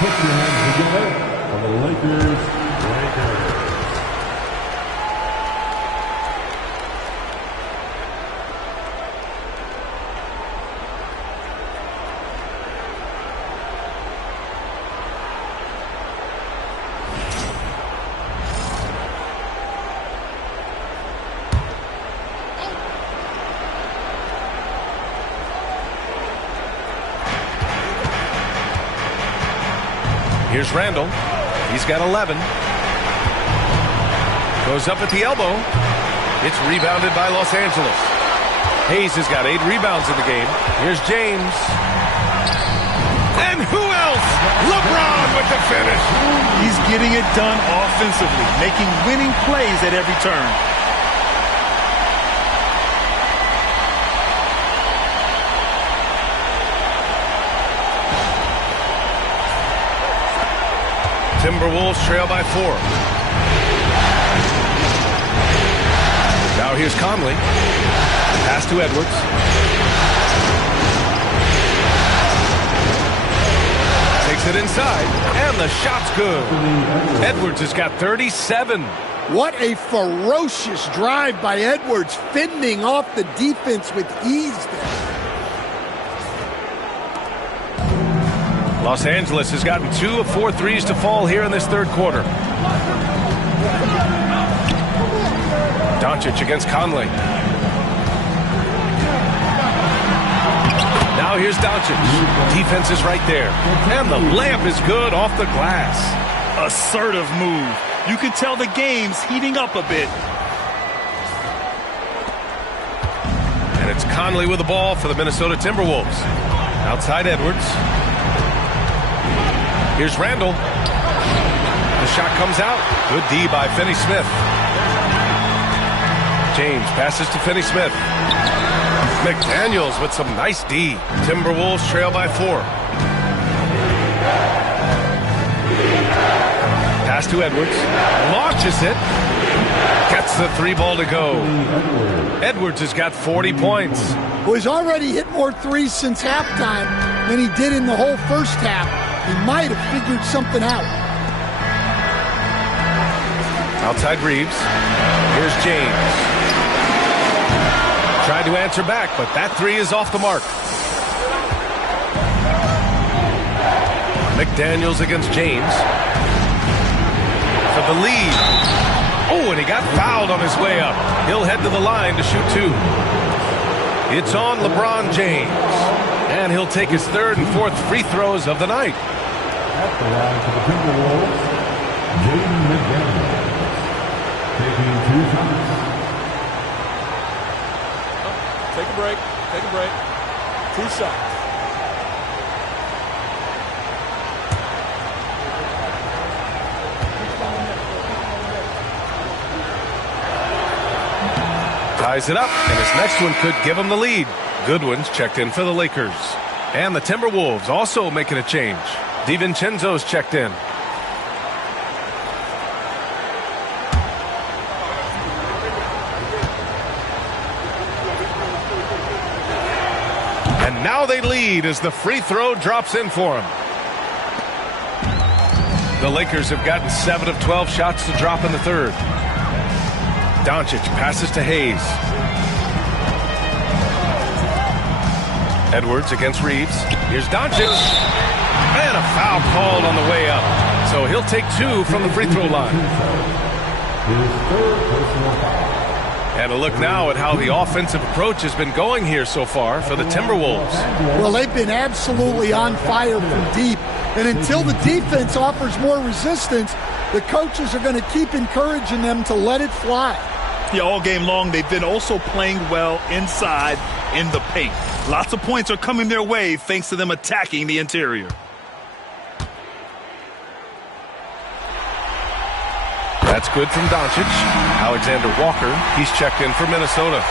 Put your hands together for the Lakers. Here's Randall. He's got 11. Goes up at the elbow. It's rebounded by Los Angeles. Hayes has got 8 rebounds in the game. Here's James. And who else? LeBron with the finish. He's getting it done offensively, making winning plays at every turn. Timberwolves trail by 4. Now here's Conley. Pass to Edwards. Takes it inside, and the shot's good. Edwards has got 37. What a ferocious drive by Edwards, fending off the defense with ease there. Los Angeles has gotten 2 of 4 threes to fall here in this third quarter. Doncic against Conley. Now here's Doncic. Defense is right there. And the layup is good off the glass. Assertive move. You can tell the game's heating up a bit. And it's Conley with the ball for the Minnesota Timberwolves. Outside Edwards. Here's Randall. The shot comes out. Good D by Finney-Smith. James passes to Finney-Smith. McDaniels with some nice D. Timberwolves trail by 4. Pass to Edwards. Launches it. Gets the 3 ball to go. Edwards has got 40 points. Well, he's already hit more threes since halftime than he did in the whole first half. He might have figured something out. Outside Reeves. Here's James. Tried to answer back, but that 3 is off the mark. McDaniels against James. For the lead. Oh, and he got fouled on his way up. He'll head to the line to shoot 2. It's on LeBron James. And he'll take his 3rd and 4th free throws of the night. At the line for the Timberwolves, Jaden McDaniels, taking 2 shots. Take a break. Take a break. 2 shots. Ties it up, and his next one could give him the lead. Goodwin's checked in for the Lakers. And the Timberwolves also making a change. DiVincenzo's checked in. And now they lead as the free throw drops in for him. The Lakers have gotten 7 of 12 shots to drop in the third. Doncic passes to Hayes. Edwards against Reeves. Here's Doncic. And a foul called on the way up. So he'll take 2 from the free throw line. And a look now at how the offensive approach has been going here so far for the Timberwolves. Well, they've been absolutely on fire from deep. And until the defense offers more resistance, the coaches are going to keep encouraging them to let it fly. Yeah, all game long, they've been also playing well inside in the paint. Lots of points are coming their way thanks to them attacking the interior. That's good from Doncic. Alexander Walker, he's checked in for Minnesota.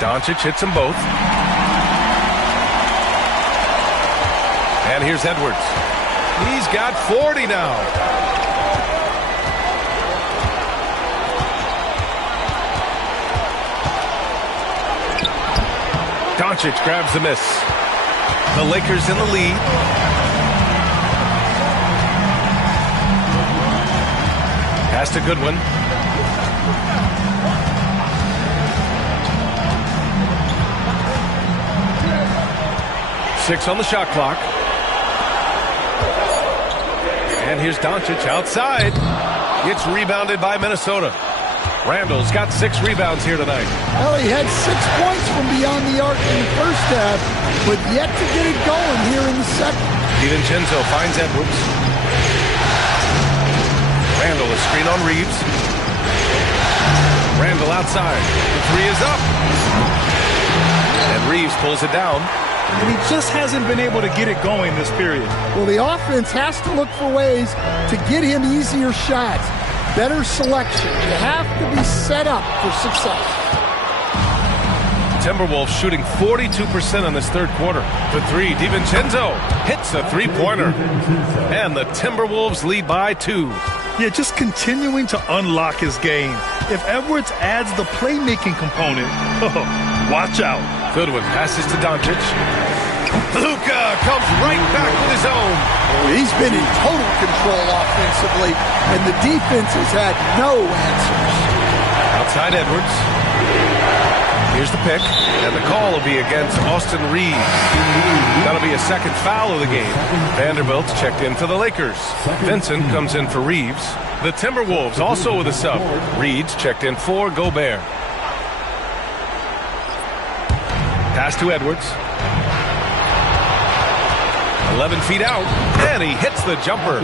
Doncic hits them both. And here's Edwards. He's got 40 now. Doncic grabs the miss. The Lakers in the lead. Pass to Goodwin. Six on the shot clock. And here's Doncic outside. It's rebounded by Minnesota. Randall's got 6 rebounds here tonight. Well, he had 6 points from beyond the arc in the first half, but yet to get it going here in the second. DiVincenzo finds Edwards. Randall is screen on Reeves. Randall outside. The 3 is up. And Reeves pulls it down. And he just hasn't been able to get it going this period. Well, the offense has to look for ways to get him easier shots. Better selection. You have to be set up for success. Timberwolves shooting 42% in this third quarter. The 3, DiVincenzo hits a 3-pointer. And the Timberwolves lead by 2. Yeah, just continuing to unlock his game. If Edwards adds the playmaking component, watch out. Goodwin passes to Doncic. Luka comes right back with his own. He's been in total control offensively, and the defense has had no answers. Outside Edwards. Here's the pick, and the call will be against Austin Reeves. That'll be a second foul of the game. Vanderbilt's checked in for the Lakers. Vincent comes in for Reeves. The Timberwolves also with a sub. Reed's checked in for Gobert. Pass to Edwards. 11 feet out, and he hits the jumper.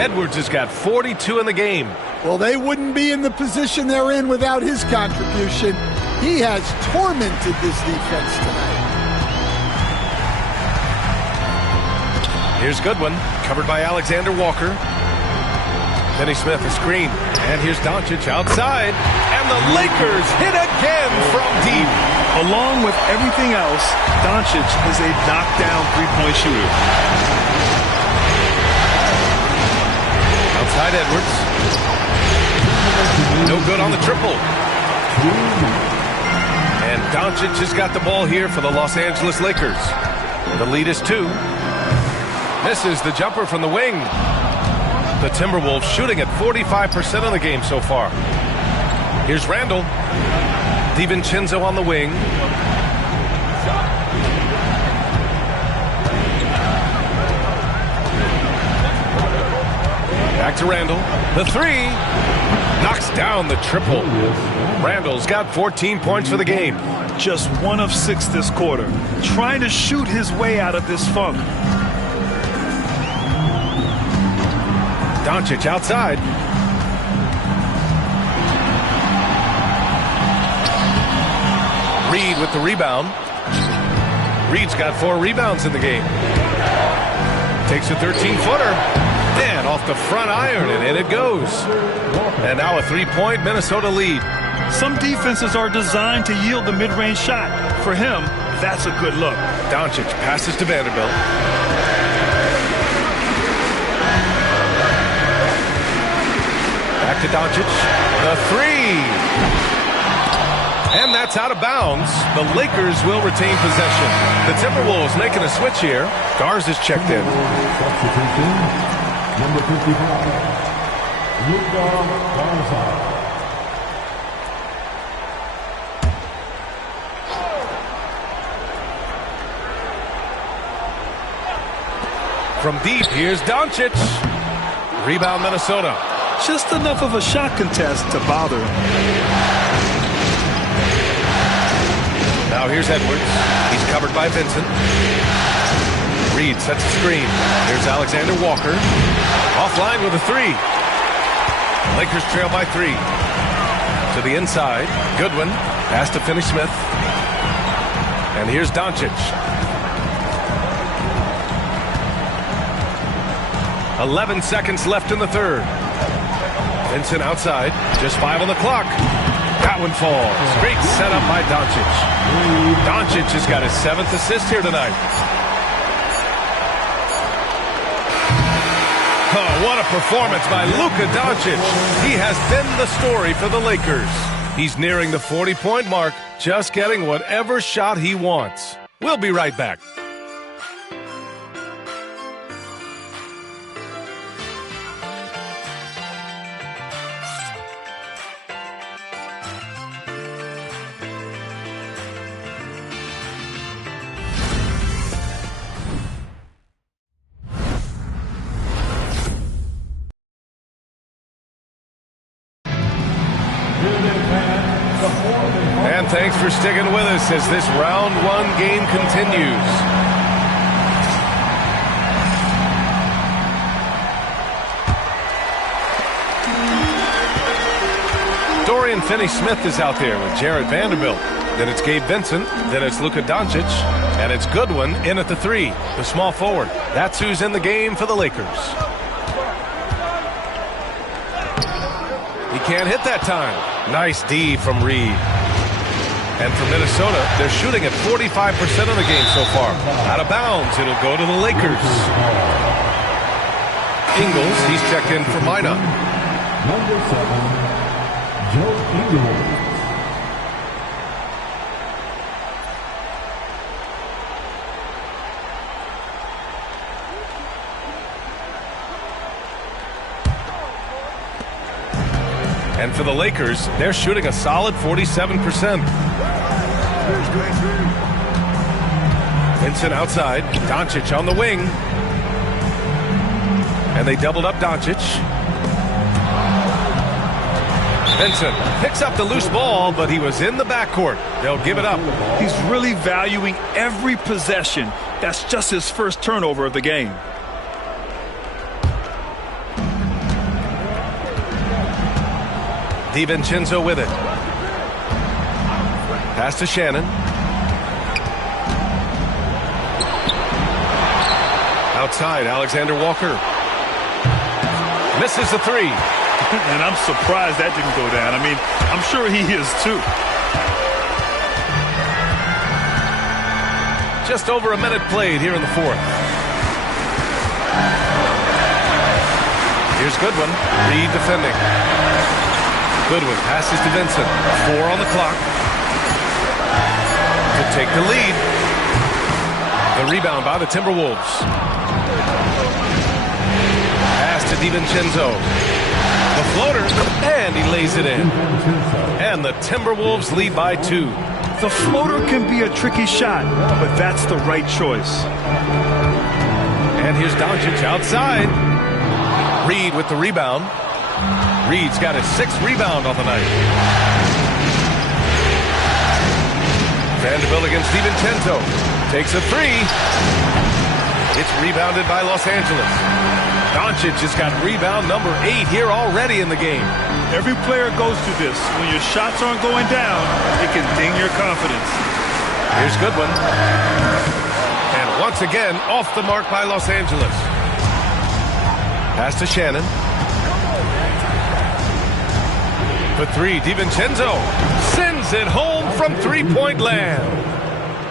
Edwards has got 42 in the game. Well, they wouldn't be in the position they're in without his contribution. He has tormented this defense tonight. Here's Goodwin, covered by Alexander Walker. Finney Smith a screen, and here's Doncic outside, and the Lakers hit again from deep. Along with everything else, Doncic is a knockdown three-point shooter. Outside Edwards. No good on the triple. And Doncic has got the ball here for the Los Angeles Lakers. The lead is 2. Misses the jumper from the wing. The Timberwolves shooting at 45% of the game so far. Here's Randall. DiVincenzo on the wing. Back to Randall. The 3 knocks down the triple. Randall's got 14 points for the game. Just 1 of 6 this quarter. Trying to shoot his way out of this funk. Doncic outside. Reed with the rebound. Reed's got 4 rebounds in the game. Takes a 13-footer. And off the front iron, and in it goes. And now a 3-point Minnesota lead. Some defenses are designed to yield the mid-range shot. For him, that's a good look. Doncic passes to Vanderbilt. Back to Doncic. The 3. And that's out of bounds. The Lakers will retain possession. The Timberwolves making a switch here. Garza is checked in. Number 55, Luka Garza. From deep, here's Doncic. Rebound Minnesota. Just enough of a shot contest to bother him. Now here's Edwards. He's covered by Vincent. Reed sets a screen. Here's Alexander Walker. Offline with a 3. Lakers trail by 3. To the inside. Goodwin. Pass to Finney Smith. And here's Doncic. 11 seconds left in the third. Vincent outside. Just 5 on the clock. That one falls. Great setup by Doncic. Doncic has got his 7th assist here tonight. Oh, what a performance by Luka Doncic. He has been the story for the Lakers. He's nearing the 40-point mark, just getting whatever shot he wants. We'll be right back. And thanks for sticking with us as this round 1 game continues. Dorian Finney-Smith is out there with Jared Vanderbilt. Then it's Gabe Vincent. Then it's Luka Doncic. And it's Goodwin in at the 3, the small forward. That's who's in the game for the Lakers. He can't hit that time. Nice D from Reed. And for Minnesota, they're shooting at 45% of the game so far. Out of bounds, it'll go to the Lakers. Ingles, he's checked in for Minot. Number 7, Joe Ingles. And for the Lakers, they're shooting a solid 47%. Vincent outside. Doncic on the wing. And they doubled up Doncic. Vincent picks up the loose ball, but he was in the backcourt. They'll give it up. He's really valuing every possession. That's just his first turnover of the game. DiVincenzo with it. Pass to Shannon. Outside, Alexander Walker. Misses the 3. And I'm surprised that didn't go down. I mean, I'm sure he is too. Just over a minute played here in the 4th. Here's Goodwin. Reed defending. Goodwin passes to Vincent. 4 on the clock. To take the lead. The rebound by the Timberwolves. Pass to DiVincenzo. The floater, and he lays it in. And the Timberwolves lead by 2. The floater can be a tricky shot, but that's the right choice. And here's Doncic outside. Reed with the rebound. Reed's got his 6th rebound on the night. Vanderbilt against DiVincenzo. Takes a 3. It's rebounded by Los Angeles. Doncic has got rebound number 8 here already in the game. Every player goes through this. When your shots aren't going down, it can ding your confidence. Here's Goodwin. And once again, off the mark by Los Angeles. Pass to Shannon. For 3, DiVincenzo sends it home from 3-point land.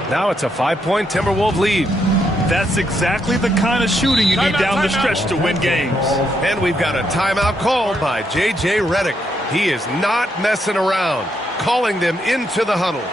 Now it's a 5-point Timberwolves lead. That's exactly the kind of shooting you need down the stretch to win games. And we've got a timeout called by J.J. Redick. He is not messing around, calling them into the huddle.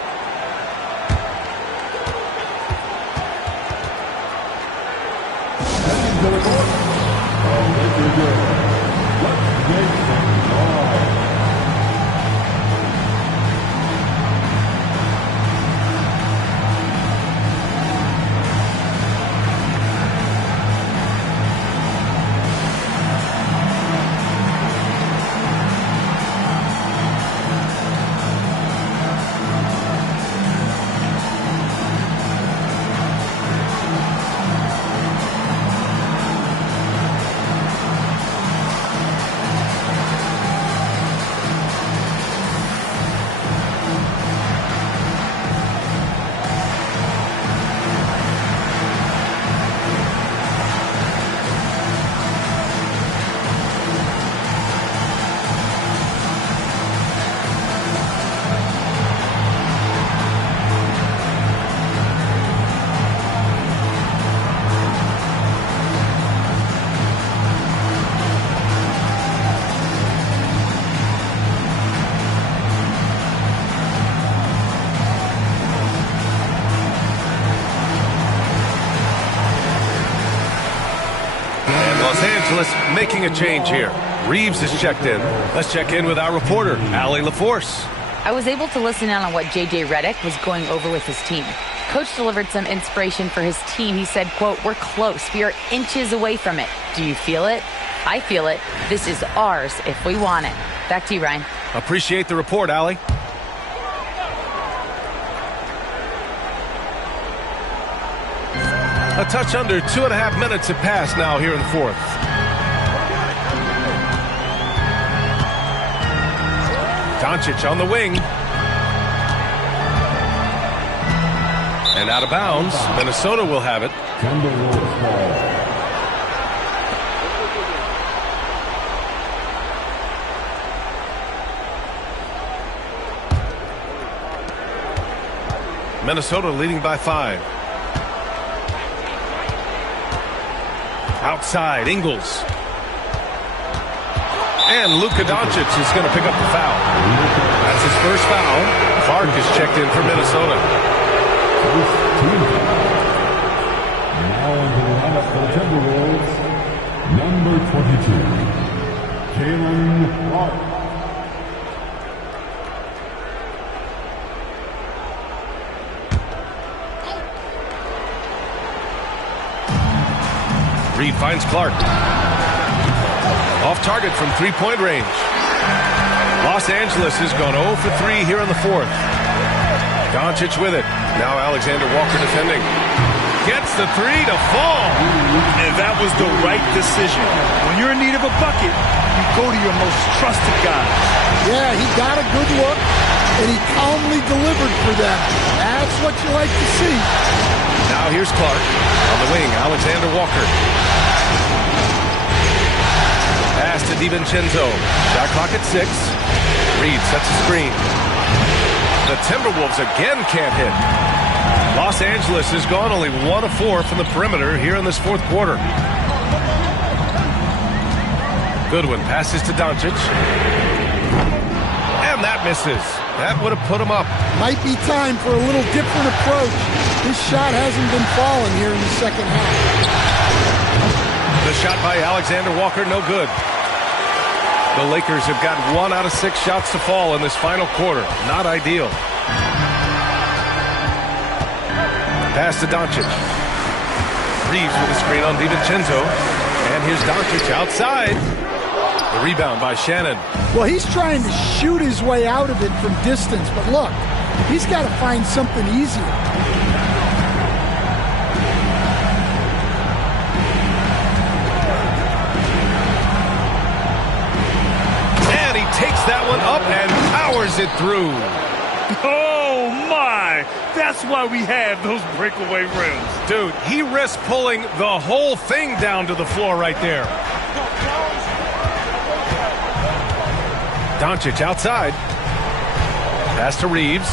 Angeles making a change here. Reeves is checked in. Let's check in with our reporter, Allie LaForce. I was able to listen in on what J.J. Redick was going over with his team. Coach delivered some inspiration for his team. He said, quote, "We're close. We are inches away from it. Do you feel it? I feel it. This is ours if we want it." Back to you, Ryan. Appreciate the report, Allie. A touch under 2.5 minutes have passed now here in the fourth. Doncic on the wing. And out of bounds. Minnesota will have it. Timberwolves ball. Minnesota leading by 5. Outside, Ingles. And Luka Doncic is going to pick up the foul. That's his first foul. Clark is checked in for Minnesota. Now into the lineup for the Timberwolves, number 22, Caitlin Clark. Reed finds Clark. Off target from three-point range. Los Angeles has gone 0 for 3 here in the fourth. Doncic with it. Now Alexander Walker defending. Gets the three to fall. And that was the right decision. When you're in need of a bucket, you go to your most trusted guy. Yeah, he got a good look, and he calmly delivered for them. That's what you like to see. Now here's Clark. On the wing, Alexander Walker. Pass to DiVincenzo. Shot clock at 6. Reed sets a screen. The Timberwolves again can't hit. Los Angeles has gone only 1 of 4 from the perimeter here in this fourth quarter. Goodwin passes to Doncic. And that misses. That would have put him up. Might be time for a little different approach. His shot hasn't been falling here in the second half. The shot by Alexander Walker, no good. The Lakers have got 1 out of 6 shots to fall in this final quarter. Not ideal. Pass to Doncic. Reeves with a screen on DiVincenzo. And here's Doncic outside. The rebound by Shannon. Well, he's trying to shoot his way out of it from distance, but look, he's got to find something easier. And he takes that one up and powers it through. Oh, my. That's why we have those breakaway rims. Dude, he risked pulling the whole thing down to the floor right there. Doncic outside. Pass to Reeves.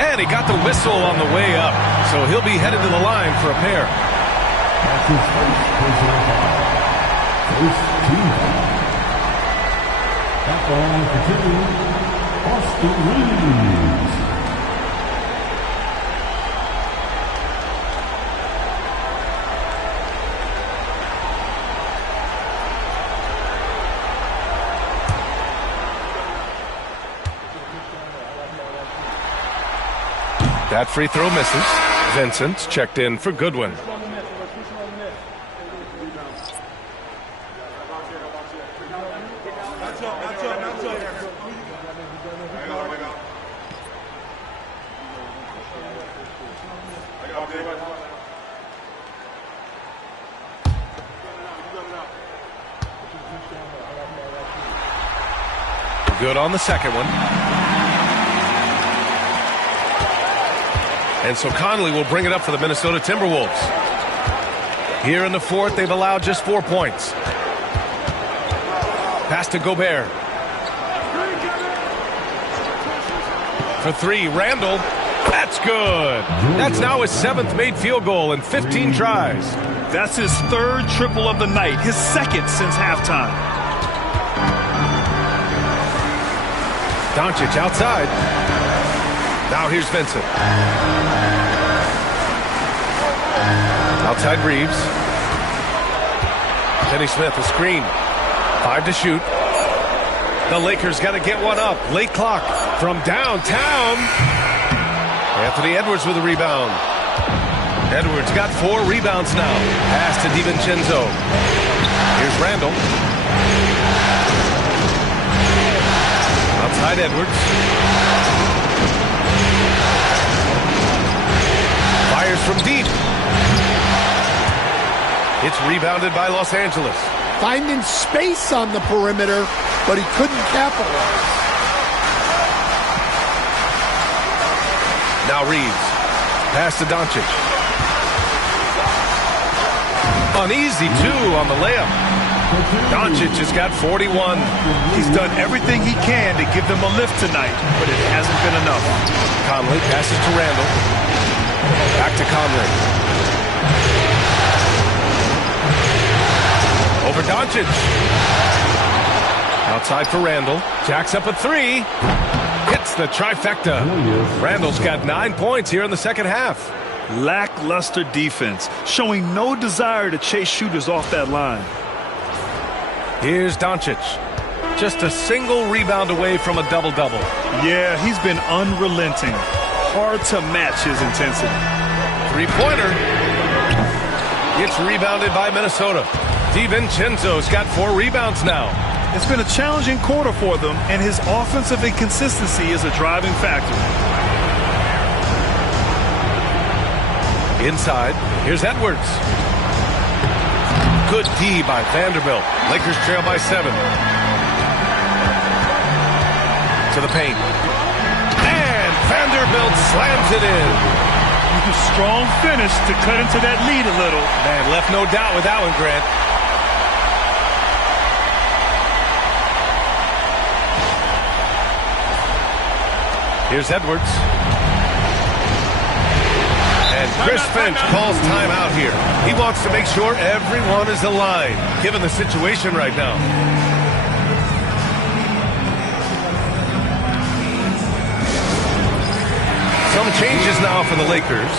And he got the whistle on the way up, so he'll be headed to the line for a pair. That's his first personal foul. First team foul. At the line for 2, Austin Reeves. That free throw misses. Vincent checked in for Goodwin. Good on the second one. And so Conley will bring it up for the Minnesota Timberwolves. Here in the fourth, they've allowed just 4 points. Pass to Gobert. For 3, Randall. That's good. That's now his 7th made field goal in 15 tries. That's his 3rd triple of the night, his 2nd since halftime. Doncic outside. Now here's Vincent. Outside Reeves. Finney Smith, a screen. 5 to shoot. The Lakers got to get one up. Late clock from downtown. Anthony Edwards with a rebound. Edwards got 4 rebounds now. Pass to DiVincenzo. Here's Randall. Outside Edwards. Fires from deep. It's rebounded by Los Angeles. Finding space on the perimeter, but he couldn't capitalize. Now Reeves. Pass to Doncic. Uneasy, too, on the layup. Doncic has got 41. He's done everything he can to give them a lift tonight, but it hasn't been enough. Conley passes to Randall. Back to Conley. Over Doncic. Outside for Randall. Jacks up a 3. Hits the trifecta. Randall's got 9 points here in the second half. Lackluster defense, showing no desire to chase shooters off that line. Here's Doncic. Just a single rebound away from a double-double. Yeah, he's been unrelenting. Hard to match his intensity. Three-pointer. It's rebounded by Minnesota. DiVincenzo's got 4 rebounds now. It's been a challenging quarter for them, and his offensive inconsistency is a driving factor. Inside, here's Edwards. Good D by Vanderbilt. Lakers trail by 7. To the paint. And Vanderbilt slams it in. Strong finish to cut into that lead a little. Man, left no doubt with that one, Grant. Here's Edwards. And Chris Finch calls timeout here. He wants to make sure everyone is aligned, given the situation right now. Some changes now for the Lakers.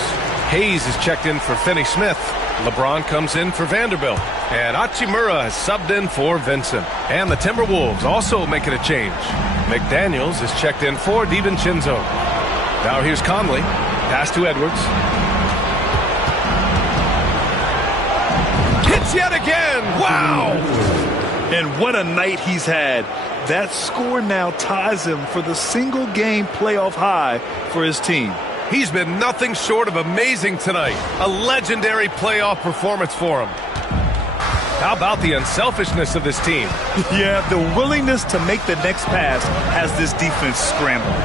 Hayes is checked in for Finney Smith. LeBron comes in for Vanderbilt. And Hachimura has subbed in for Vincent. And the Timberwolves also making a change. McDaniels is checked in for DiVincenzo. Now here's Conley. Pass to Edwards. Hits yet again. Wow! And what a night he's had. That score now ties him for the single-game playoff high for his team. He's been nothing short of amazing tonight. A legendary playoff performance for him. How about the unselfishness of this team? Yeah, the willingness to make the next pass has this defense scrambling.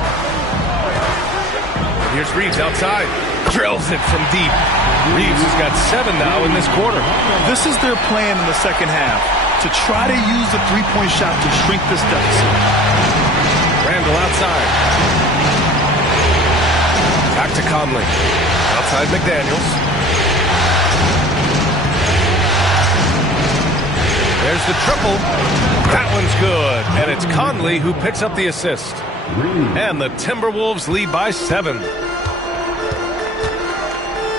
Here's Reeves outside. Drills it from deep. Reeves has got 7 now in this quarter. This is their plan in the second half, to try to use the three-point shot to shrink this deficit. Randall outside. Back to Conley. Outside McDaniels. There's the triple. That one's good. And it's Conley who picks up the assist. And the Timberwolves lead by 7.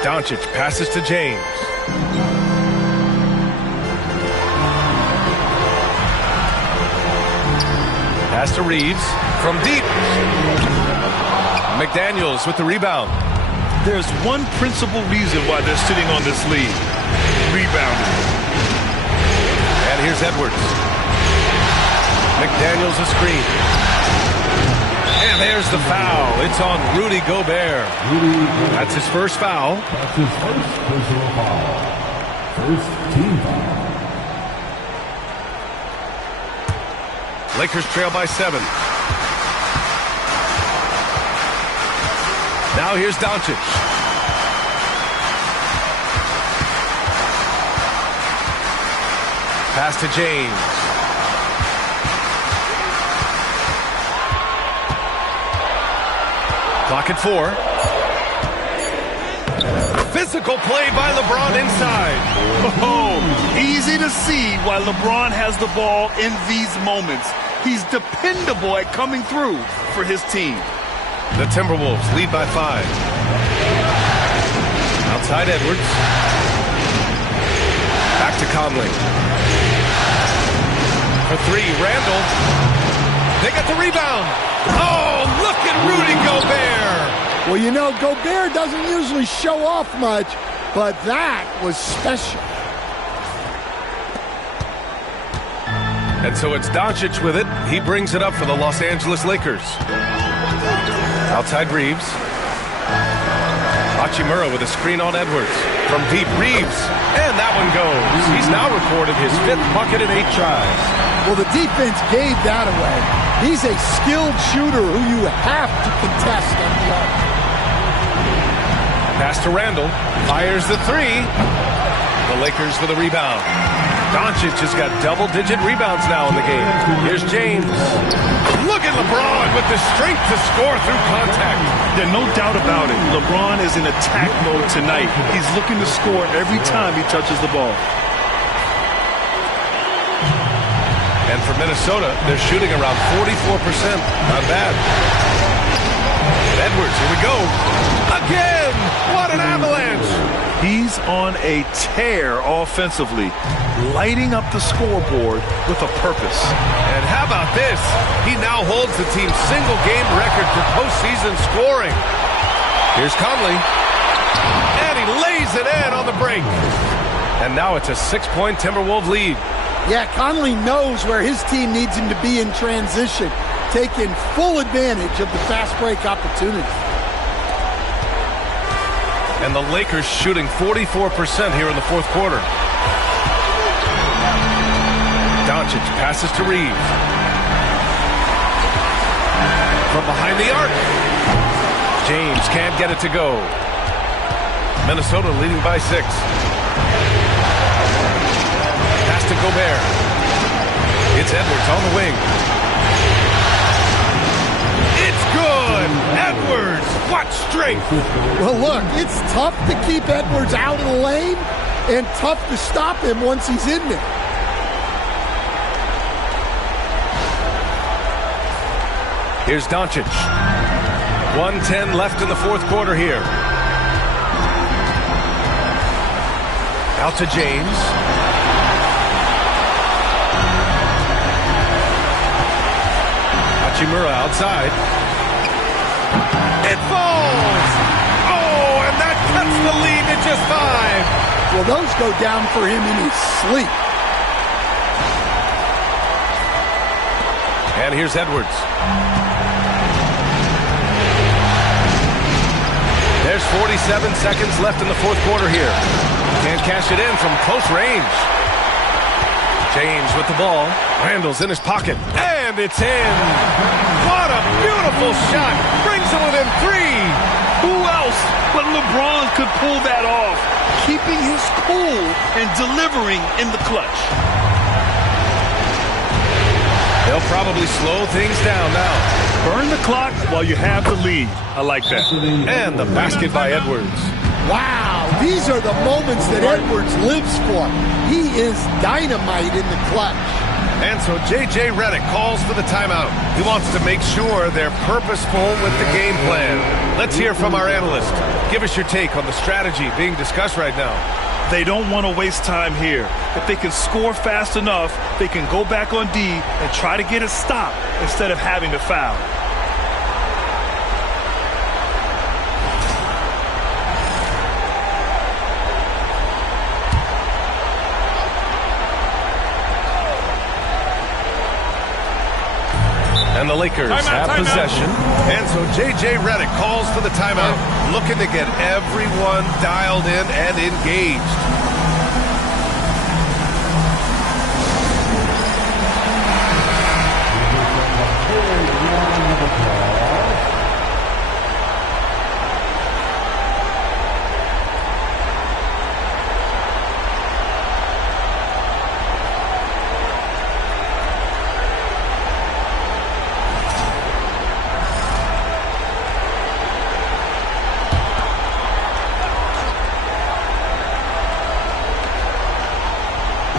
Doncic passes to James. Pass to Reeves from deep. McDaniels with the rebound. There's one principal reason why they're sitting on this lead. Rebounding. And here's Edwards. McDaniels a screen. And there's the foul. It's on Rudy Gobert. That's his first foul. That's his first personal foul. First team foul. Lakers trail by 7. Now here's Doncic. Pass to James. Clock at 4. Physical play by LeBron inside. Oh, easy to see why LeBron has the ball in these moments. He's dependable at coming through for his team. The Timberwolves lead by 5. Outside Edwards. Back to Conley. For 3, Randall. They got the rebound. Oh, look at Rudy Gobert. Well, you know, Gobert doesn't usually show off much, but that was special. And so it's Doncic with it. He brings it up for the Los Angeles Lakers. Outside Reeves. Hachimura with a screen on Edwards. From deep, Reeves. And that one goes. He's now recorded his 5th bucket in 8 tries. Well, the defense gave that away. He's a skilled shooter who you have to contest on the arc. Pass to Randall. Fires the 3. The Lakers for the rebound. Doncic has got double-digit rebounds now in the game. Here's James. Look at LeBron with the strength to score through contact. There's no doubt about it. LeBron is in attack mode tonight. He's looking to score every time he touches the ball. And for Minnesota, they're shooting around 44%. Not bad. Edwards, here we go. Again! What an avalanche! He's on a tear offensively, lighting up the scoreboard with a purpose. And how about this? He now holds the team's single-game record for postseason scoring. Here's Conley. And he lays it in on the break. And now it's a 6-point Timberwolves lead. Yeah, Conley knows where his team needs him to be in transition, taking full advantage of the fast break opportunity. And the Lakers shooting 44% here in the 4th quarter. Doncic passes to Reeves. From behind the arc. James can't get it to go. Minnesota leading by 6. Pass to Gobert. It's Edwards on the wing. It's good! Edwards! What strength! Well, look, it's tough to keep Edwards out of the lane and tough to stop him once he's in there. Here's Doncic. 1:10 left in the 4th quarter here. Out to James. Hachimura outside. It falls! Oh, and that cuts the lead to just 5. Well, those go down for him in his sleep. And here's Edwards. There's 47 seconds left in the 4th quarter here. Can't cash it in from close range. James with the ball. Randall's in his pocket. And it's in. What a beautiful shot. Brings him within 3. Who else but LeBron could pull that off, keeping his cool and delivering in the clutch. They'll probably slow things down now. Burn the clock while you have the lead. I like that. And the basket by Edwards. Wow, these are the moments that Edwards lives for. He is dynamite in the clutch. And so J.J. Redick calls for the timeout. He wants to make sure they're purposeful with the game plan. Let's hear from our analyst. Give us your take on the strategy being discussed right now. They don't want to waste time here. If they can score fast enough, they can go back on D and try to get a stop instead of having to foul. And the Lakers have possession. And so J.J. Redick calls for the timeout, looking to get everyone dialed in and engaged.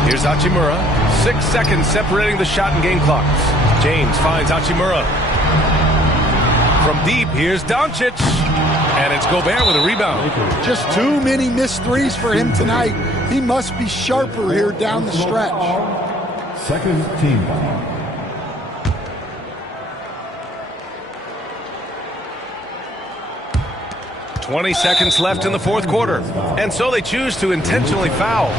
Here's Hachimura. 6 seconds separating the shot and game clocks. James finds Hachimura. From deep, here's Doncic. And it's Gobert with a rebound. Just too many missed threes for him tonight. He must be sharper here down the stretch. Second team foul. "20 seconds left in the fourth quarter. And so they choose to intentionally foul.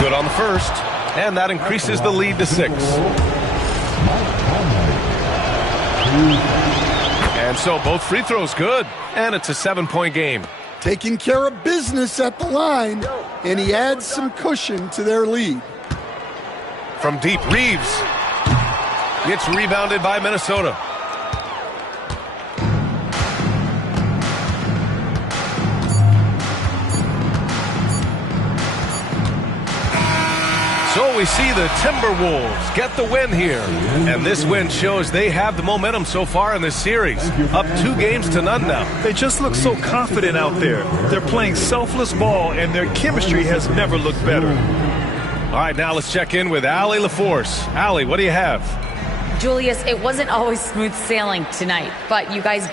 Good on the first. And that increases the lead to 6. And so both free throws good. And it's a 7-point game. Taking care of business at the line, and he adds some cushion to their lead. From deep, Reeves. Gets rebounded by Minnesota. So we see the Timberwolves get the win here. And this win shows they have the momentum so far in this series. Up 2 games to none now. They just look so confident out there. They're playing selfless ball, and their chemistry has never looked better. All right, now let's check in with Allie LaForce. Allie, what do you have? Julius, it wasn't always smooth sailing tonight, but you guys